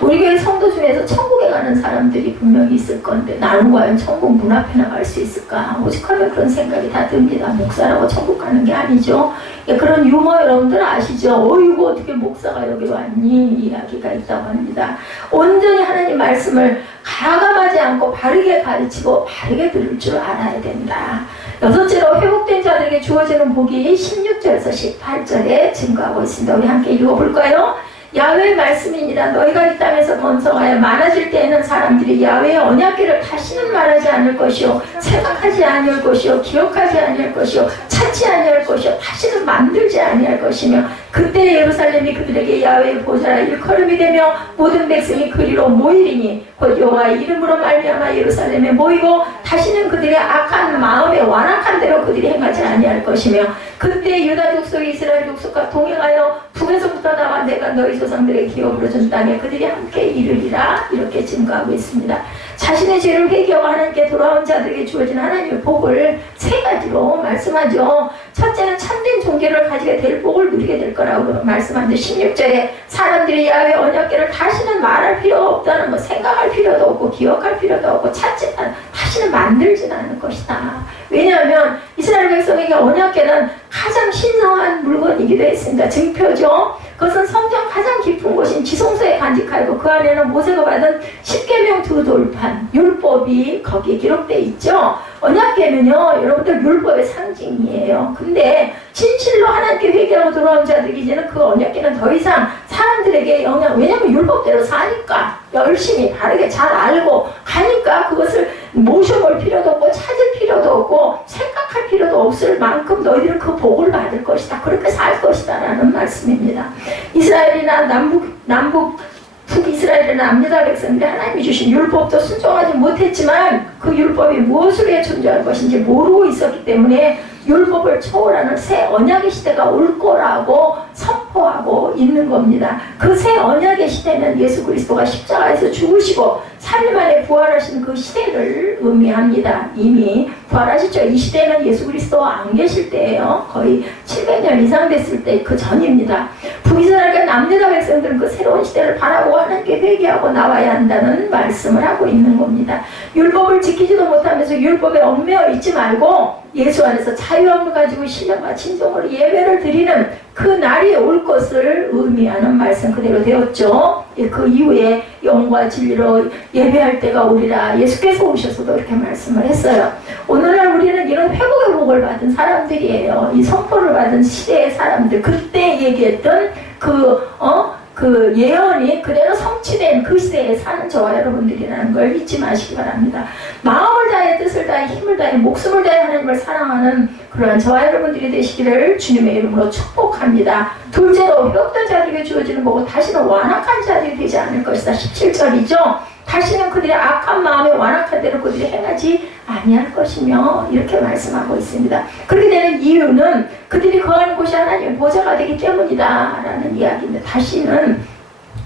우리 교회 성도 중에서 천국에 가는 사람들이 분명히 있을 건데 나는 과연 천국 문 앞에 나갈 수 있을까? 오직하면 그런 생각이 다 듭니다. 목사라고 천국 가는 게 아니죠. 그런 유머 여러분들 아시죠? 어이구 어떻게 목사가 여기 왔니? 이야기가 있다고 합니다. 온전히 하나님 말씀을 가감하지 않고 바르게 가르치고 바르게 들을 줄 알아야 된다. 여섯째로 회복된 자들에게 주어지는 복이 16절에서 18절에 증거하고 있습니다. 우리 함께 읽어볼까요? 야훼의 말씀이니라. 너희가 이 땅에서 번성하여 많아질 때에는 사람들이 야훼의 언약궤를 다시는 말하지 않을 것이요 생각하지 아니할 것이요 기억하지 아니할 것이요 찾지 아니할 것이요 다시는 만들지 아니할 것이며 그때 예루살렘이 그들에게 야훼의 보좌라 일컬음이 되며 모든 백성이 그리로 모이리니 곧 여호와의 이름으로 말미암아 예루살렘에 모이고 다시는 그들의 악한 마음에 완악한 대로 그들이 행하지 아니할 것이며 그때 유다 족속이 이스라엘 족속과 동행하여 북에서부터 나와 내가 너희 조상들의 기업으로 준 땅에 그들이 함께 이르리라. 이렇게 증거하고 있습니다. 자신의 죄를 회개하고 하나님께 돌아온 자들에게 주어진 하나님의 복을 세 가지로 말씀하죠. 첫째는 참된 종교를 가지게 될 복을 누리게 될 거라고 말씀하는데 16절에 사람들이 야훼 언약궤를 다시는 말할 필요가 없다는 거, 생각할 필요도 없고 기억할 필요도 없고 찾지 다시는 만들지는 않을 것이다. 왜냐하면 이스라엘 백성에게 언약궤는 가장 신성한 물건이기도 했습니다. 증표죠. 그것은 성경 가장 깊은 곳인 지성소에 간직하고 그 안에는 모세가 받은 십계명 두 돌판 율법이 거기에 기록되어 있죠. 언약궤는요 여러분들 율법의 상징이에요. 근데 진실로 하나님께 회개하고 돌아온 자들이 이제는 그 언약궤는 더 이상 사람들에게 영향, 왜냐하면 율법대로 사니까 열심히 바르게 잘 알고 가니까 그것을 모셔볼 필요도 없고 찾을 필요도 없고 생각할 필요도 없을 만큼 너희들은 그 복을 받을 것이다. 그렇게 살 것이다 라는 말씀입니다. 이스라엘이나 북이스라엘이나 남유다 백성들이 하나님이 주신 율법도 순종하지 못했지만 그 율법이 무엇을 위해 존재할 것인지 모르고 있었기 때문에 율법을 초월하는 새 언약의 시대가 올 거라고 선포하고 있는 겁니다. 그 새 언약의 시대는 예수 그리스도가 십자가에서 죽으시고 3일 만에 부활하신 그 시대를 의미합니다. 이미 부활하셨죠. 이 시대는 예수 그리스도가 안 계실 때예요. 거의 700년 이상 됐을 때 그 전입니다. 북이스라엘과 남유다 백성들은 그 새로운 시대를 바라보고 하나님께 회개하고 나와야 한다는 말씀을 하고 있는 겁니다. 율법을 지키지도 못하면서 율법에 얽매여 있지 말고 예수 안에서 자유함을 가지고 신령과 진정으로 예배를 드리는 그 날이 올 것을 의미하는 말씀 그대로 되었죠. 그 이후에 영과 진리로 예배할 때가 오리라. 예수께서 오셔서도 이렇게 말씀을 했어요. 오늘날 우리는 이런 회복의 복을 받은 사람들이에요. 이 선포를 받은 시대의 사람들, 그때 얘기했던 그 예언이 그대로 성취된 그 시대에 사는 저와 여러분들이라는 걸 잊지 마시기 바랍니다. 마음을 다해 뜻을 다해 힘을 다해 목숨을 다해 하나님을 사랑하는 그러한 저와 여러분들이 되시기를 주님의 이름으로 축복합니다. 둘째로 회복된 자들에게 주어지는 복은 다시는 완악한 자들이 되지 않을 것이다. 17절이죠. 다시는 그들의 악한 마음에 완악한 대로 그들이 행하지 아니할 것이며 이렇게 말씀하고 있습니다. 그렇게 되는 이유는 그들이 거하는 곳이 하나님의 보좌가 되기 때문이다 라는 이야기입니다. 다시는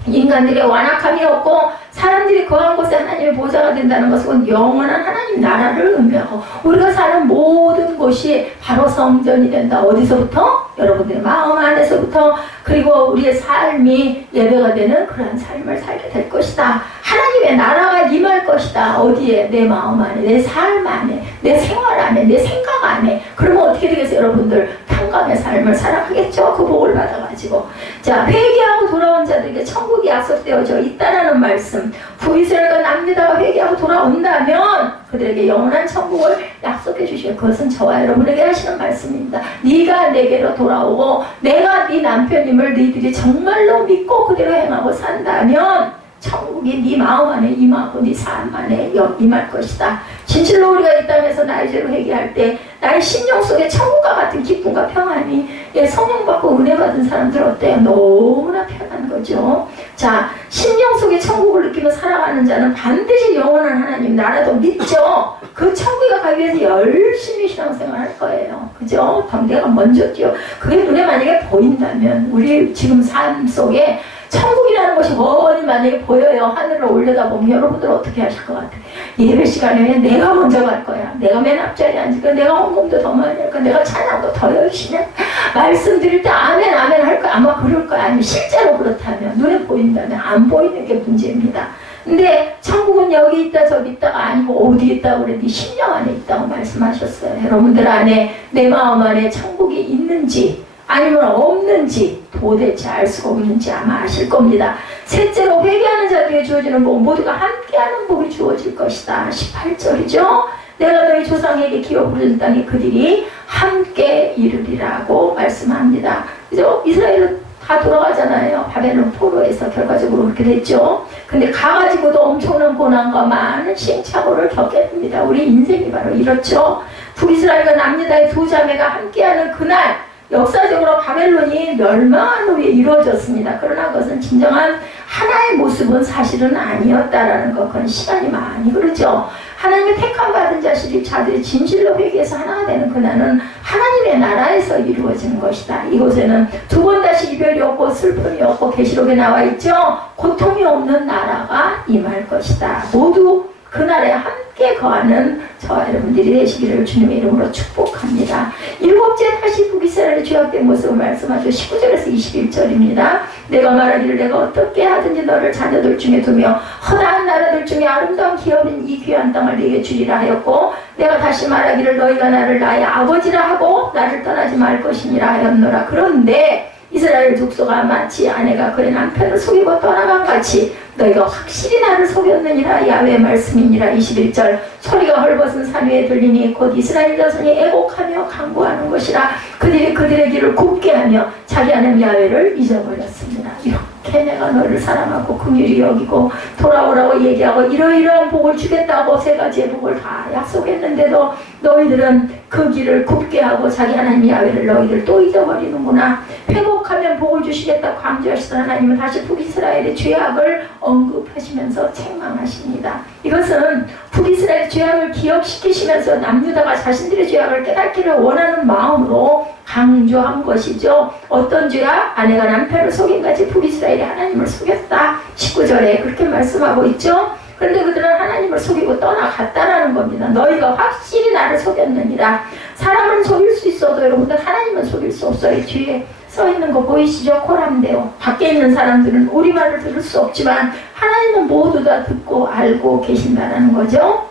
인간들의 완악함이 없고 사람들이 거한 곳에 하나님의 보좌가 된다는 것은 영원한 하나님 나라를 의미하고 우리가 사는 모든 곳이 바로 성전이 된다. 어디서부터? 여러분들의 마음 안에서부터 그리고 우리의 삶이 예배가 되는 그러한 삶을 살게 될 것이다. 하나님의 나라가 임할 것이다. 어디에? 내 마음 안에, 내 삶 안에, 내 생활 안에, 내 생각 안에. 그러면 어떻게 되겠어요? 여러분들 평강의 삶을 살아가겠죠? 그 복을 받아가지고. 자, 회개하고 돌아온 자들에게 천국이 약속되어져 있다라는 말씀. 북이스라엘과 남유다가 회개하고 돌아온다면 그들에게 영원한 천국을 약속해 주실 그것은 저와 여러분에게 하시는 말씀입니다. 네가 내게로 돌아오고 내가 네 남편임을 너희들이 정말로 믿고 그대로 행하고 산다면 천국이 네 마음 안에 임하고 네 삶 안에 임할 것이다. 진실로 우리가 이 땅에서 나의 죄로 회개할 때 나의 심령 속에 천국과 같은 기쁨과 평안이 성령 받고 은혜 받은 사람들 어때요? 너무나 편한 거죠. 자, 심령 속에 천국을 느끼며 살아가는 자는 반드시 영원한 하나님 나라도 믿죠. 그 천국에 가기 위해서 열심히 신앙생활 할 거예요. 그죠? 내가 먼저 뛰어. 그게 눈에 만약에 보인다면 우리 지금 삶 속에 천국이라는 것이 뻔히 만약에 보여요. 하늘을 올려다보면 여러분들 어떻게 하실 것 같아요? 예배 시간에 내가 먼저 갈 거야. 내가 맨 앞자리에 앉을 거야. 내가 헌금도 더 많이 할 거야. 내가 찬양도 더 열심히 할 거야. 말씀 드릴 때 아멘 아멘 할 거야. 아마 그럴 거야. 아니면 실제로 그렇다면 눈에 보인다면 안 보이는 게 문제입니다. 근데 천국은 여기 있다 저기 있다가 아니고 어디 있다고 그래? 네 심령 안에 있다고 말씀하셨어요. 여러분들 안에 내 마음 안에 천국이 있는지 아니면 없는지 도대체 알 수가 없는지 아마 아실 겁니다. 셋째로 회개하는 자들에게 주어지는 복 모두가 함께하는 복이 주어질 것이다. 18절이죠. 내가 너희 조상에게 기업 부른 땅에 그들이 함께 이르리라고 말씀합니다. 그죠? 이스라엘은 다 돌아가잖아요. 바벨론 포로에서 결과적으로 그렇게 됐죠. 근데 가가지고도 엄청난 고난과 많은 시행착오를 겪게 됩니다. 우리 인생이 바로 이렇죠. 북이스라엘과 남유다의 두 자매가 함께하는 그날 역사적으로 바벨론이 멸망한 후에 이루어졌습니다. 그러나 그것은 진정한 하나의 모습은 사실은 아니었다라는 것. 그건 시간이 많이 흐르죠. 하나님의 택함 받은 자들이 진실로 회개해서 하나가 되는 그날은 하나님의 나라에서 이루어지는 것이다. 이곳에는 두 번 다시 이별이 없고 슬픔이 없고 계시록에 나와 있죠. 고통이 없는 나라가 임할 것이다. 모두 그날에 함께 거하는 저와 여러분들이 되시기를 주님의 이름으로 축복합니다. 일곱째 다시 북이스라엘의 죄악된 모습을 말씀하죠. 19절에서 21절입니다. 내가 말하기를 내가 어떻게 하든지 너를 자녀들 중에 두며 허다한 나라들 중에 아름다운 기업인 이 귀한 땅을 네게 주리라 하였고 내가 다시 말하기를 너희가 나를 나의 아버지라 하고 나를 떠나지 말 것이니라 하였노라. 그런데 이스라엘 족속아 마치 아내가 그의 남편을 속이고 떠나간 같이 너희가 확실히 나를 속였느니라. 야훼의 말씀이니라. 21절 소리가 헐벗은 산 위에 들리니 곧 이스라엘 자손이 애곡하며 간구하는 것이라. 그들이 그들의 길을 굽게 하며 자기 하나님 야훼를 잊어버렸습니다. 이렇게 내가 너를 사랑하고 긍휼히 여기고 돌아오라고 얘기하고 이러이러한 복을 주겠다고 세 가지의 복을 다 약속했는데도 너희들은 그 길을 굽게 하고 자기 하나님 야훼를 너희들 또 잊어버리는구나. 회복하면 복을 주시겠다 강조하시던 하나님은 다시 북이스라엘의 죄악을 언급하시면서 책망하십니다. 이것은 북이스라엘의 죄악을 기억시키시면서 남유다가 자신들의 죄악을 깨닫기를 원하는 마음으로 강조한 것이죠. 어떤 죄악? 아내가 남편을 속인 같이 북이스라엘이 하나님을 속였다. 19절에 그렇게 말씀하고 있죠. 그런데 그들은 하나님을 속이고 떠나갔다라는 겁니다. 너희가 확실히 나를 속였느니라. 사람은 속일 수 있어도 여러분들 하나님은 속일 수 없어요. 뒤에 써있는 거 보이시죠? 코람데오. 밖에 있는 사람들은 우리말을 들을 수 없지만 하나님은 모두 다 듣고 알고 계신다는 거죠.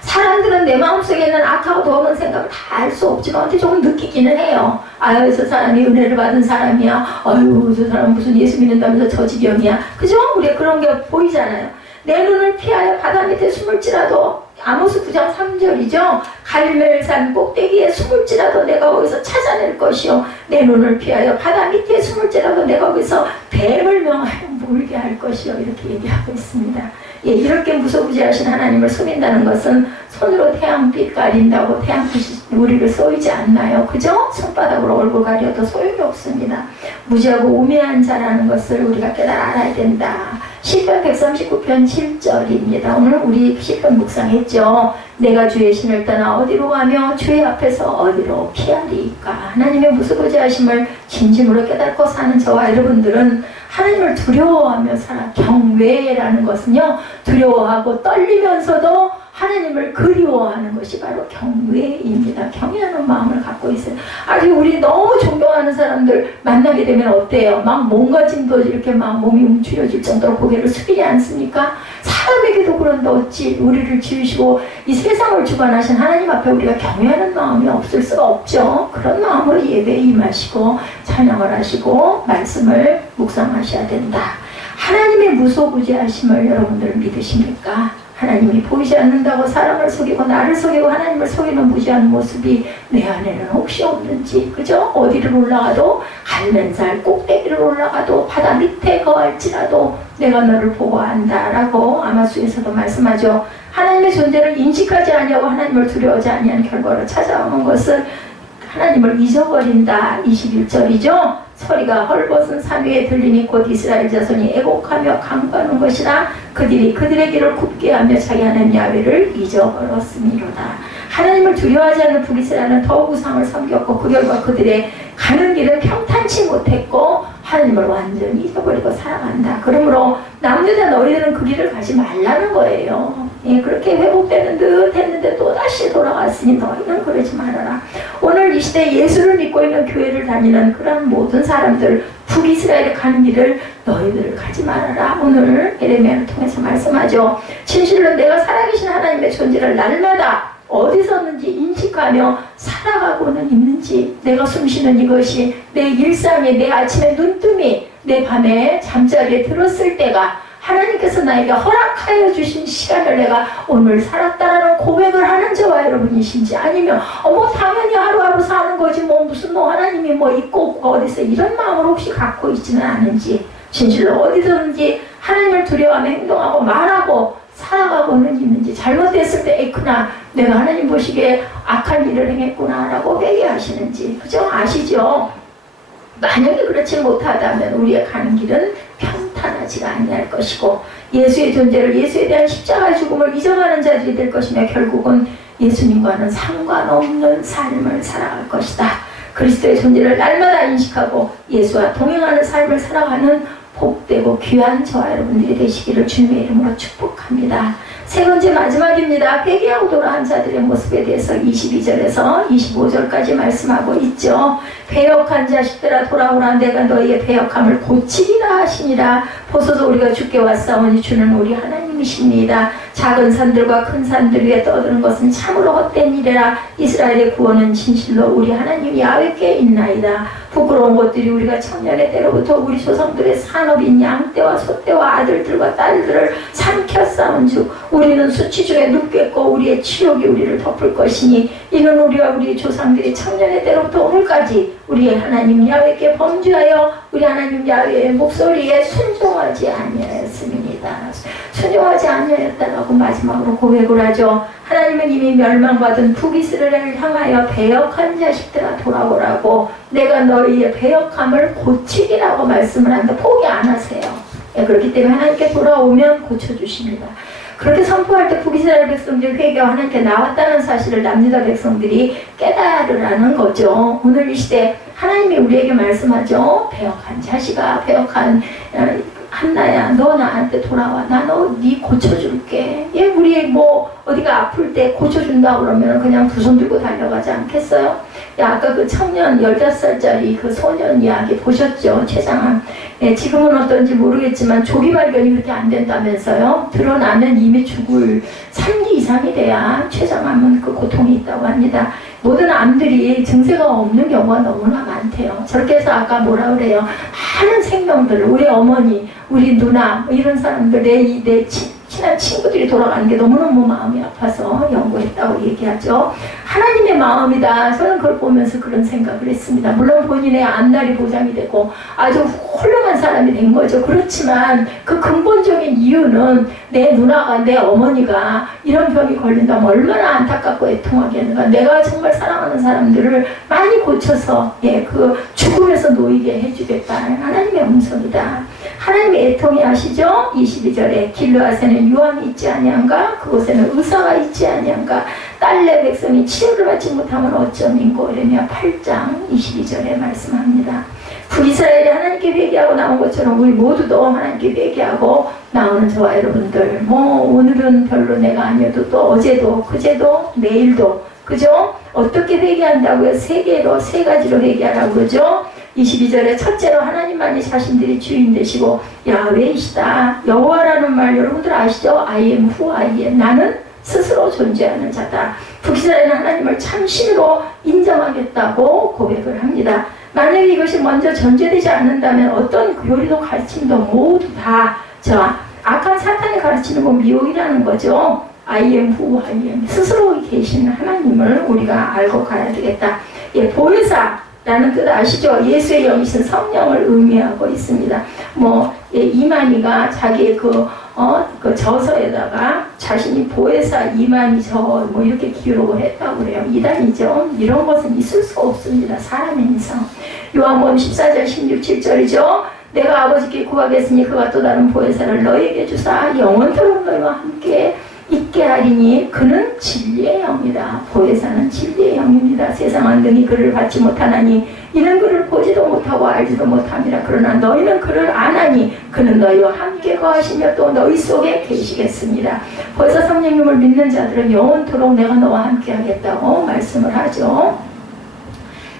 사람들은 내 마음속에 있는 악하고 더러운 생각을 다 알 수 없지만 어떻게 조금 느끼기는 해요. 아유 저 사람이 은혜를 받은 사람이야. 아유 저 사람 무슨 예수 믿는다면서 저 지경이야. 그죠? 우리가 그런 게 보이잖아요. 내 눈을 피하여 바다 밑에 숨을지라도 아모스 9장 3절이죠. 갈멜산 꼭대기에 숨을지라도 내가 거기서 찾아낼 것이요. 내 눈을 피하여 바다 밑에 숨을지라도 내가 거기서 뱀을 명하여 물게 할 것이요. 이렇게 얘기하고 있습니다. 예, 이렇게 무소부지하신 하나님을 속인다는 것은 손으로 태양빛 가린다고 태양빛이 우리를 쏘이지 않나요? 그죠? 손바닥으로 얼굴 가려도 소용이 없습니다. 무지하고 우매한 자라는 것을 우리가 알아야 된다. 시편 139편 7절입니다. 오늘 우리 시편 묵상했죠. 내가 주의 신을 떠나 어디로 가며 주의 앞에서 어디로 피하리까. 하나님의 무소부지하심을 진심으로 깨닫고 사는 저와 여러분들은 하나님을 두려워하며 살아. 경외라는 것은요, 두려워하고 떨리면서도 하나님을 그리워하는 것이 바로 경외입니다. 경외하는 마음을 갖고 있어요. 아주 우리 너무 존경하는 사람들 만나게 되면 어때요? 막 몸가짐도 이렇게 막 몸이 움츠려질 정도로 고개를 숙이지 않습니까? 사람에게도 그런데 어찌 우리를 지으시고 이 세상을 주관하신 하나님 앞에 우리가 경외하는 마음이 없을 수가 없죠. 그런 마음으로 예배에 임하시고 찬양을 하시고 말씀을 묵상하셔야 된다. 하나님의 무소부지하심을 여러분들 믿으십니까? 하나님이 보이지 않는다고 사람을 속이고 나를 속이고 하나님을 속이는 무지한 모습이 내 안에는 혹시 없는지. 그죠? 어디를 올라가도 갈면살 꼭대기를 올라가도 바다 밑에 거할지라도 내가 너를 보고 안다라고 아마수에서도 말씀하죠. 하나님의 존재를 인식하지 아니하고 하나님을 두려워하지 아니한 결과를 찾아오는 것을 하나님을 잊어버린다. 21절이죠. 소리가 헐벗은 산 위에 들리니 곧 이스라엘 자손이 애곡하며 강구하는 것이라. 그들이 그들의 길을 굽게 하며 자기 하나님 야훼를 잊어버렸음이로다. 하나님을 두려워하지 않는 북이스라엘은 더욱 우상을 섬겼고 그 결과 그들의 가는 길을 평탄치 못했고 하나님을 완전히 잊어버리고 살아간다. 그러므로 남유다 너희들은 그 길을 가지 말라는 거예요. 예, 그렇게 회복되는 듯 했는데 또다시 돌아갔으니 너희는 그러지 말아라. 오늘 이 시대에 예수를 믿고 있는 교회를 다니는 그런 모든 사람들 북이스라엘에 가는 길을 너희들 가지 말아라. 오늘 예레미야를 통해서 말씀하죠. 진실로 내가 살아계신 하나님의 존재를 날마다 어디서든지 인식하며 살아가고는 있는지, 내가 숨쉬는 이것이 내 일상에 내 아침에 눈뜸이 내 밤에 잠자리에 들었을 때가 하나님께서 나에게 허락하여 주신 시간을 내가 오늘 살았다라는 고백을 하는 저와 여러분이신지, 아니면 당연히 하루하루 사는 거지 무슨 하나님이 있고 없고 어디서 이런 마음을 혹시 갖고 있지는 않은지, 진실로 어디서든지 하나님을 두려워하며 행동하고 말하고 살아가고는 있는지, 잘못됐을 때 에이크나 내가 하나님 보시기에 악한 일을 행했구나 라고 회개하시는지, 그죠? 아시죠? 만약에 그렇지 못하다면 우리의 가는 길은 평탄하지가 아니할 것이고 예수의 존재를, 예수에 대한 십자가의 죽음을 잊어가는 자들이 될 것이며 결국은 예수님과는 상관없는 삶을 살아갈 것이다. 그리스도의 존재를 날마다 인식하고 예수와 동행하는 삶을 살아가는 복되고 귀한 저와 여러분들이 되시기를 주님의 이름으로 축복합니다. 세 번째 마지막입니다. 회개하고 돌아간 자들의 모습에 대해서 22절에서 25절까지 말씀하고 있죠. 배역한 자식들아 돌아오라. 내가 너희의 배역함을 고치리라 하시니라. 보소서 우리가 주께 왔사오니 주는 우리 하나님 하나님이십니다. 작은 산들과 큰 산들 위에 떠드는 것은 참으로 헛된 일이라. 이스라엘의 구원은 진실로 우리 하나님 야훼께 있나이다. 부끄러운 것들이 우리가 청년의 때로부터 우리 조상들의 산업인 양떼와 소떼와 아들들과 딸들을 삼켜 쌓은 주 우리는 수치 중에 눕겠고 우리의 치욕이 우리를 덮을 것이니 이는 우리와 우리 조상들이 청년의 때로부터 오늘까지 우리의 하나님 야훼께 범죄하여 우리 하나님 야훼의 목소리에 순종하지 아니하였습니다. 순종하지 아니하였다라고 마지막으로 고백을 하죠. 하나님은 이미 멸망받은 북이스라엘을 향하여 배역한 자식들아 돌아오라고 내가 너희의 배역함을 고치리라고 말씀을 하는데 포기 안 하세요. 그렇기 때문에 하나님께 돌아오면 고쳐주십니다. 그렇게 선포할 때 북이스라엘 백성들이 회개와 하나님께 나왔다는 사실을 남유다 백성들이 깨달으라는 거죠. 오늘 이 시대 하나님이 우리에게 말씀하죠. 배역한 자식아, 배역한 한나야, 너 나한테 돌아와. 나 네 고쳐줄게. 예, 우리 뭐 어디가 아플 때 고쳐준다 그러면 그냥 두 손 들고 달려가지 않겠어요? 야, 아까 그 청년 15살짜리 그 소년 이야기 보셨죠? 최장암. 예, 지금은 어떤지 모르겠지만 조기 발견이 그렇게 안 된다면서요? 드러나면 이미 죽을 3기 이상이 돼야 최장암은 그 고통이 있다고 합니다. 모든 암들이 증세가 없는 경우가 너무나 많대요. 저렇게 해서 아까 뭐라 그래요? 많은 생명들, 우리 어머니, 우리 누나, 뭐 이런 사람들, 내 친한 친구들이 돌아가는 게 너무너무 마음이 아파서 연구했다고 얘기하죠. 하나님의 마음이다. 저는 그걸 보면서 그런 생각을 했습니다. 물론 본인의 앞날이 보장이 되고 아주 훌륭한 사람이 된 거죠. 그렇지만 그 근본적인 이유는 내 누나가, 내 어머니가 이런 병이 걸린다면 얼마나 안타깝고 애통하겠는가. 내가 정말 사랑하는 사람들을 많이 고쳐서 그 죽음에서 놓이게 해주겠다. 하나님의 음성이다. 하나님의 애통이 아시죠? 22절에 길르앗에는 유황이 있지 아니한가? 그곳에는 의사가 있지 아니한가? 딸내 백성이 치료를 받지 못하면 어쩌민고. 이러며 8장 22절에 말씀합니다. 북이스라엘이 하나님께 회개하고 나온 것처럼 우리 모두도 하나님께 회개하고 나오는 저와 여러분들, 뭐 오늘은 별로 내가 아니어도 또 어제도 그제도 내일도, 그죠? 어떻게 회개한다고요? 세 가지로 회개하라고 그러죠? 22절에 첫째로 하나님만이 자신들이 주인 되시고 야훼이시다. 여호와라는 말 여러분들 아시죠? I am who I am. 나는 스스로 존재하는 자다. 북이스라엘은 하나님을 참신으로 인정하겠다고 고백을 합니다. 만약에 이것이 먼저 전제되지 않는다면 어떤 교리도 가르침도 모두 다 악한 사탄이 가르치는 건 미혹이라는 거죠. I am who I am. 스스로 계신 하나님을 우리가 알고 가야 되겠다. 보혜사라는 뜻 아시죠? 예수의 영이신 성령을 의미하고 있습니다. 이만희가 자기의 그 저서에다가 자신이 보혜사 이만희 이렇게 기록을 했다고 그래요. 이단이죠. 이런 것은 있을 수 없습니다. 사람의 인성. 요한복음 14절 16, 7절이죠. 내가 아버지께 구하겠으니 그가 또 다른 보혜사를 너희에게 주사 영원토록 너희와 함께 있게 하리니 그는 진리의 영이다. 보혜사는 진리의 영입니다. 세상은 능히 그를 받지 못하나니 이는 그를 보지도 못하고 알지도 못함이라. 그러나 너희는 그를 아나니 그는 너희와 함께 거하시며 또 너희 속에 계시겠습니다. 보혜사 성령님을 믿는 자들은 영원토록 내가 너와 함께 하겠다고 말씀을 하죠.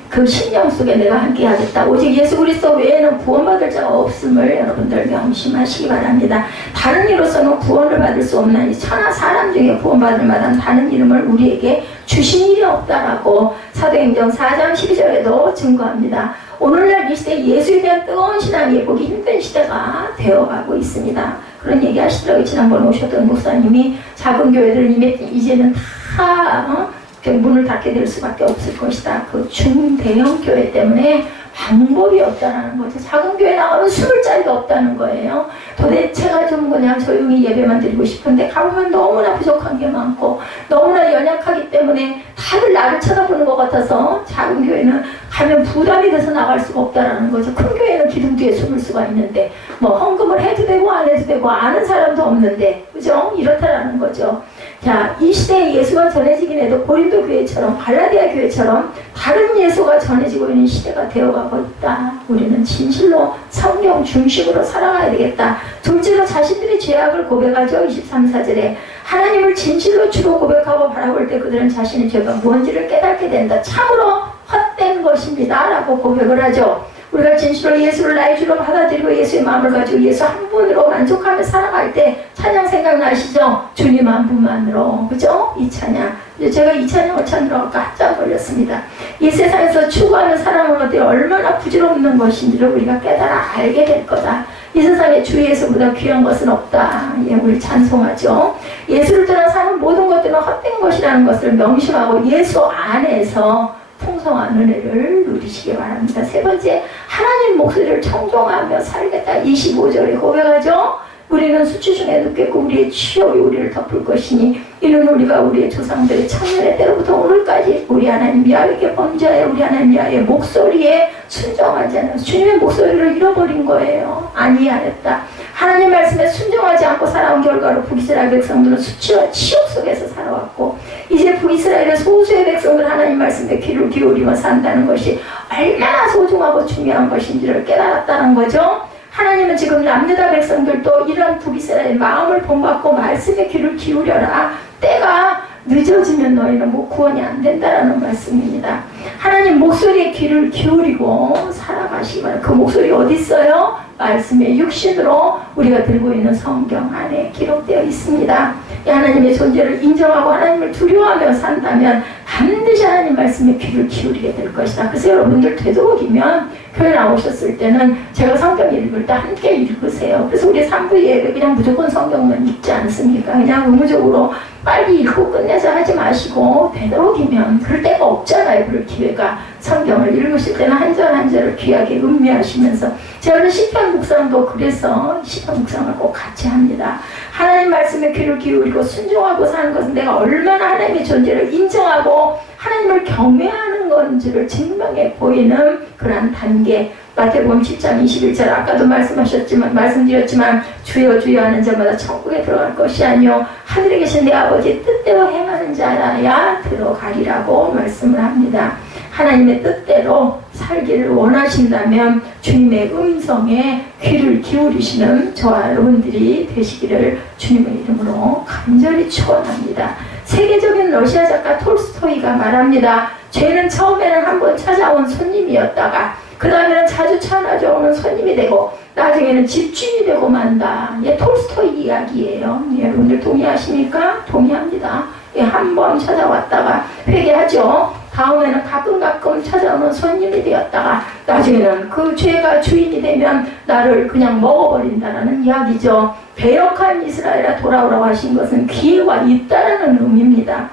그 신령 속에 내가 함께 하겠다. 오직 예수 그리스도 외에는 구원받을 자가 없음을 여러분들 명심하시기 바랍니다. 다른 이로서는 구원을 받을 수 없나니 천하 사람 중에 구원받을 만한 다른 이름을 우리에게 주신 일이 없다라고 사도행전 4장 12절에도 증거합니다. 오늘날 이 시대에 예수에 대한 뜨거운 신앙이 보기 힘든 시대가 되어가고 있습니다. 그런 얘기 하시더라고요. 지난번에 오셨던 목사님이 작은 교회들은 이제는 다 문을 닫게 될 수밖에 없을 것이다. 그 중대형 교회 때문에 방법이 없다는 거죠. 작은 교회 나가면 숨을 자리가 없다는 거예요. 도대체가 좀 그냥 조용히 예배만 드리고 싶은데 가보면 너무나 부족한 게 많고 너무나 연약하기 때문에 다들 나를 쳐다보는 것 같아서 작은 교회는 가면 부담이 돼서 나갈 수가 없다는 거죠. 큰 교회는 기둥 뒤에 숨을 수가 있는데 헌금을 해도 되고 안 해도 되고 아는 사람도 없는데, 그죠? 이렇다라는 거죠. 자, 이 시대에 예수가 전해지긴 해도 고린도 교회처럼 갈라디아 교회처럼 다른 예수가 전해지고 있는 시대가 되어가고 있다. 우리는 진실로 성령 중심으로 살아가야 되겠다. 둘째로 자신들의 죄악을 고백하죠. 23~24절에 하나님을 진실로 주로 고백하고 바라볼 때 그들은 자신의 죄가 무언지를 깨닫게 된다. 참으로 헛된 것입니다 라고 고백을 하죠. 우리가 진실로 예수를 나의 주로 받아들이고 예수의 마음을 가지고 예수 한 분으로 만족하며 살아갈 때 찬양 생각나시죠? 주님 한 분만으로. 그죠? 이 찬양. 제가 이 찬양을 찾느라고 깜짝 걸렸습니다. 이 세상에서 추구하는 사람은 어때 얼마나 부질없는 것인지를 우리가 깨달아 알게 될 거다. 이 세상에 주 예수보다 귀한 것은 없다. 예, 우리 찬송하죠. 예수를 떠나 사는 모든 것들은 헛된 것이라는 것을 명심하고 예수 안에서 풍성한 은혜를 누리시기 바랍니다. 세 번째, 하나님 목소리를 청종하며 살겠다. 25절에 고백하죠. 우리는 수치 중에 눕겠고 우리의 취업이 우리를 덮을 것이니 이는 우리가 우리의 조상들의 천년의 때로부터 오늘까지 우리 하나님 야훼께 범죄하여 우리 하나님 야훼의 목소리에 순종하지 않아서 주님의 목소리를 잃어버린 거예요. 아니하였다. 하나님 말씀에 순종하지 않고 살아온 결과로 북이스라엘 백성들은 수치와 치욕 속에서 살아왔고 이제 북이스라엘의 소수의 백성들 하나님 말씀에 귀를 기울이며 산다는 것이 얼마나 소중하고 중요한 것인지를 깨달았다는 거죠. 하나님은 지금 남유다 백성들도 이런 북이스라엘의 마음을 본받고 말씀에 귀를 기울여라. 때가 늦어지면 너희는 뭐 구원이 안 된다라는 말씀입니다. 하나님 목소리에 귀를 기울이고 살아가시기 바랍니다. 그 목소리 어디 있어요? 말씀의 육신으로 우리가 들고 있는 성경 안에 기록되어 있습니다. 하나님의 존재를 인정하고 하나님을 두려워하며 산다면 반드시 하나님 말씀에 귀를 기울이게 될 것이다. 그래서 여러분들 되도록이면 교회 나오셨을 때는 제가 성경 읽을 때 함께 읽으세요. 그래서 우리 3부 예배 그냥 무조건 성경만 읽지 않습니까? 그냥 의무적으로 빨리 읽고 끝내자 하지 마시고 되도록이면 그럴 때가 없잖아요. 그럴 기회가. 성경을 읽으실 때는 한 절 한 절을 귀하게 음미하시면서 저는 시편 묵상도 그래서 시편 묵상을 꼭 같이 합니다. 하나님 말씀에 귀를 기울이고 순종하고 사는 것은 내가 얼마나 하나님의 존재를 인정하고 하나님을 경외하는 건지를 증명해 보이는 그러한 단계. 마태복음 10장 21절 아까도 말씀드렸지만 주여 주여 하는 자마다 천국에 들어갈 것이 아니요 하늘에 계신 내 아버지의 뜻대로 행하는 자라야 들어가리라고 말씀을 합니다. 하나님의 뜻대로 살기를 원하신다면 주님의 음성에 귀를 기울이시는 저와 여러분들이 되시기를 주님의 이름으로 간절히 축원합니다. 세계적인 러시아 작가 톨스토이가 말합니다. 죄는 처음에는 한번 찾아온 손님이었다가 그 다음에는 자주 찾아오는 손님이 되고 나중에는 집주인이 되고 만다. 예, 톨스토이 이야기예요. 여러분들 동의하십니까? 동의합니다. 예, 한 번 찾아왔다가 회개하죠. 다음에는 가끔 찾아오는 손님이 되었다가 나중에는 그 죄가 주인이 되면 나를 그냥 먹어버린다는 이야기죠. 배역한 이스라엘아 돌아오라고 하신 것은 기회가 있다는 의미입니다.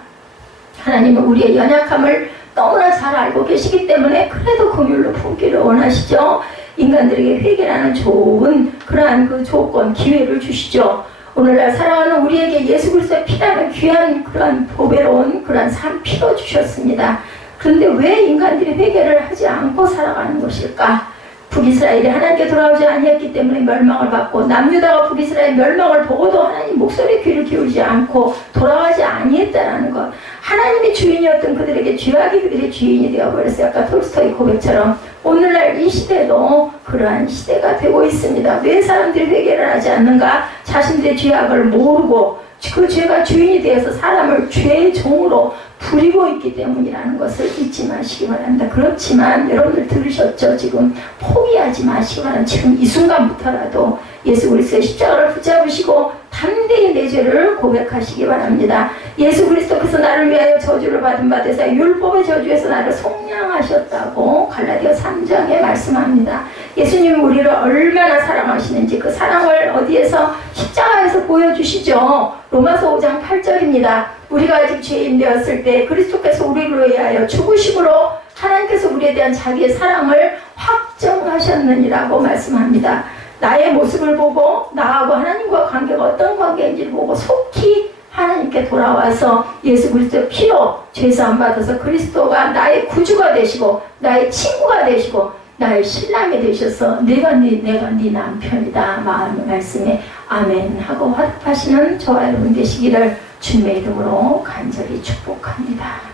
하나님은 우리의 연약함을 너무나 잘 알고 계시기 때문에 그래도 긍휼로 품기를 원하시죠. 인간들에게 회개라는 좋은 그러한 그 조건, 기회를 주시죠. 오늘날 사랑하는 우리에게 예수 그리스도의 피라는 귀한 그러한 보배로운 그러한 산 피로 주셨습니다. 그런데 왜 인간들이 회개를 하지 않고 살아가는 것일까? 북이스라엘이 하나님께 돌아오지 아니했기 때문에 멸망을 받고 남유다가 북이스라엘 멸망을 보고도 하나님 목소리에 귀를 기울이지 않고 돌아가지 아니했다는 것. 하나님이 주인이었던 그들에게 죄악이 그들의 주인이 되어버렸어요. 아까 톨스토이 고백처럼 오늘날 이 시대도 그러한 시대가 되고 있습니다. 왜 사람들이 회개를 하지 않는가? 자신들의 죄악을 모르고 그 죄가 주인이 되어서 사람을 죄의 종으로 부리고 있기 때문이라는 것을 잊지 마시기 바랍니다. 그렇지만 여러분들 들으셨죠? 지금 포기하지 마시기 바랍니다. 지금 이 순간부터라도 예수 그리스도의 십자가를 붙잡으시고 담대히 내 죄를 고백하시기 바랍니다. 예수 그리스도께서 나를 위하여 저주를 받은 바 되사 율법의 저주에서 나를 속량하셨다고 갈라디아 3장에 말씀합니다. 예수님이 우리를 얼마나 사랑하시는지 그 사랑을 어디에서 십자가에서 보여주시죠. 로마서 5장 8절입니다. 우리가 아직 죄인 되었을 때 그리스도께서 우리를 위하여 죽으심으로 하나님께서 우리에 대한 자기의 사랑을 확정하셨느니라고 말씀합니다. 나의 모습을 보고 나하고 하나님과 관계가 어떤 관계인지를 보고 속히 하나님께 돌아와서 예수 그리스도의 피로 죄사함 받아서 그리스도가 나의 구주가 되시고 나의 친구가 되시고 나의 신랑이 되셔서 내가 네 남편이다 마음의 말씀에 아멘 하고 화답하시는 저와 여러분 되시기를 주님의 이름으로 간절히 축복합니다.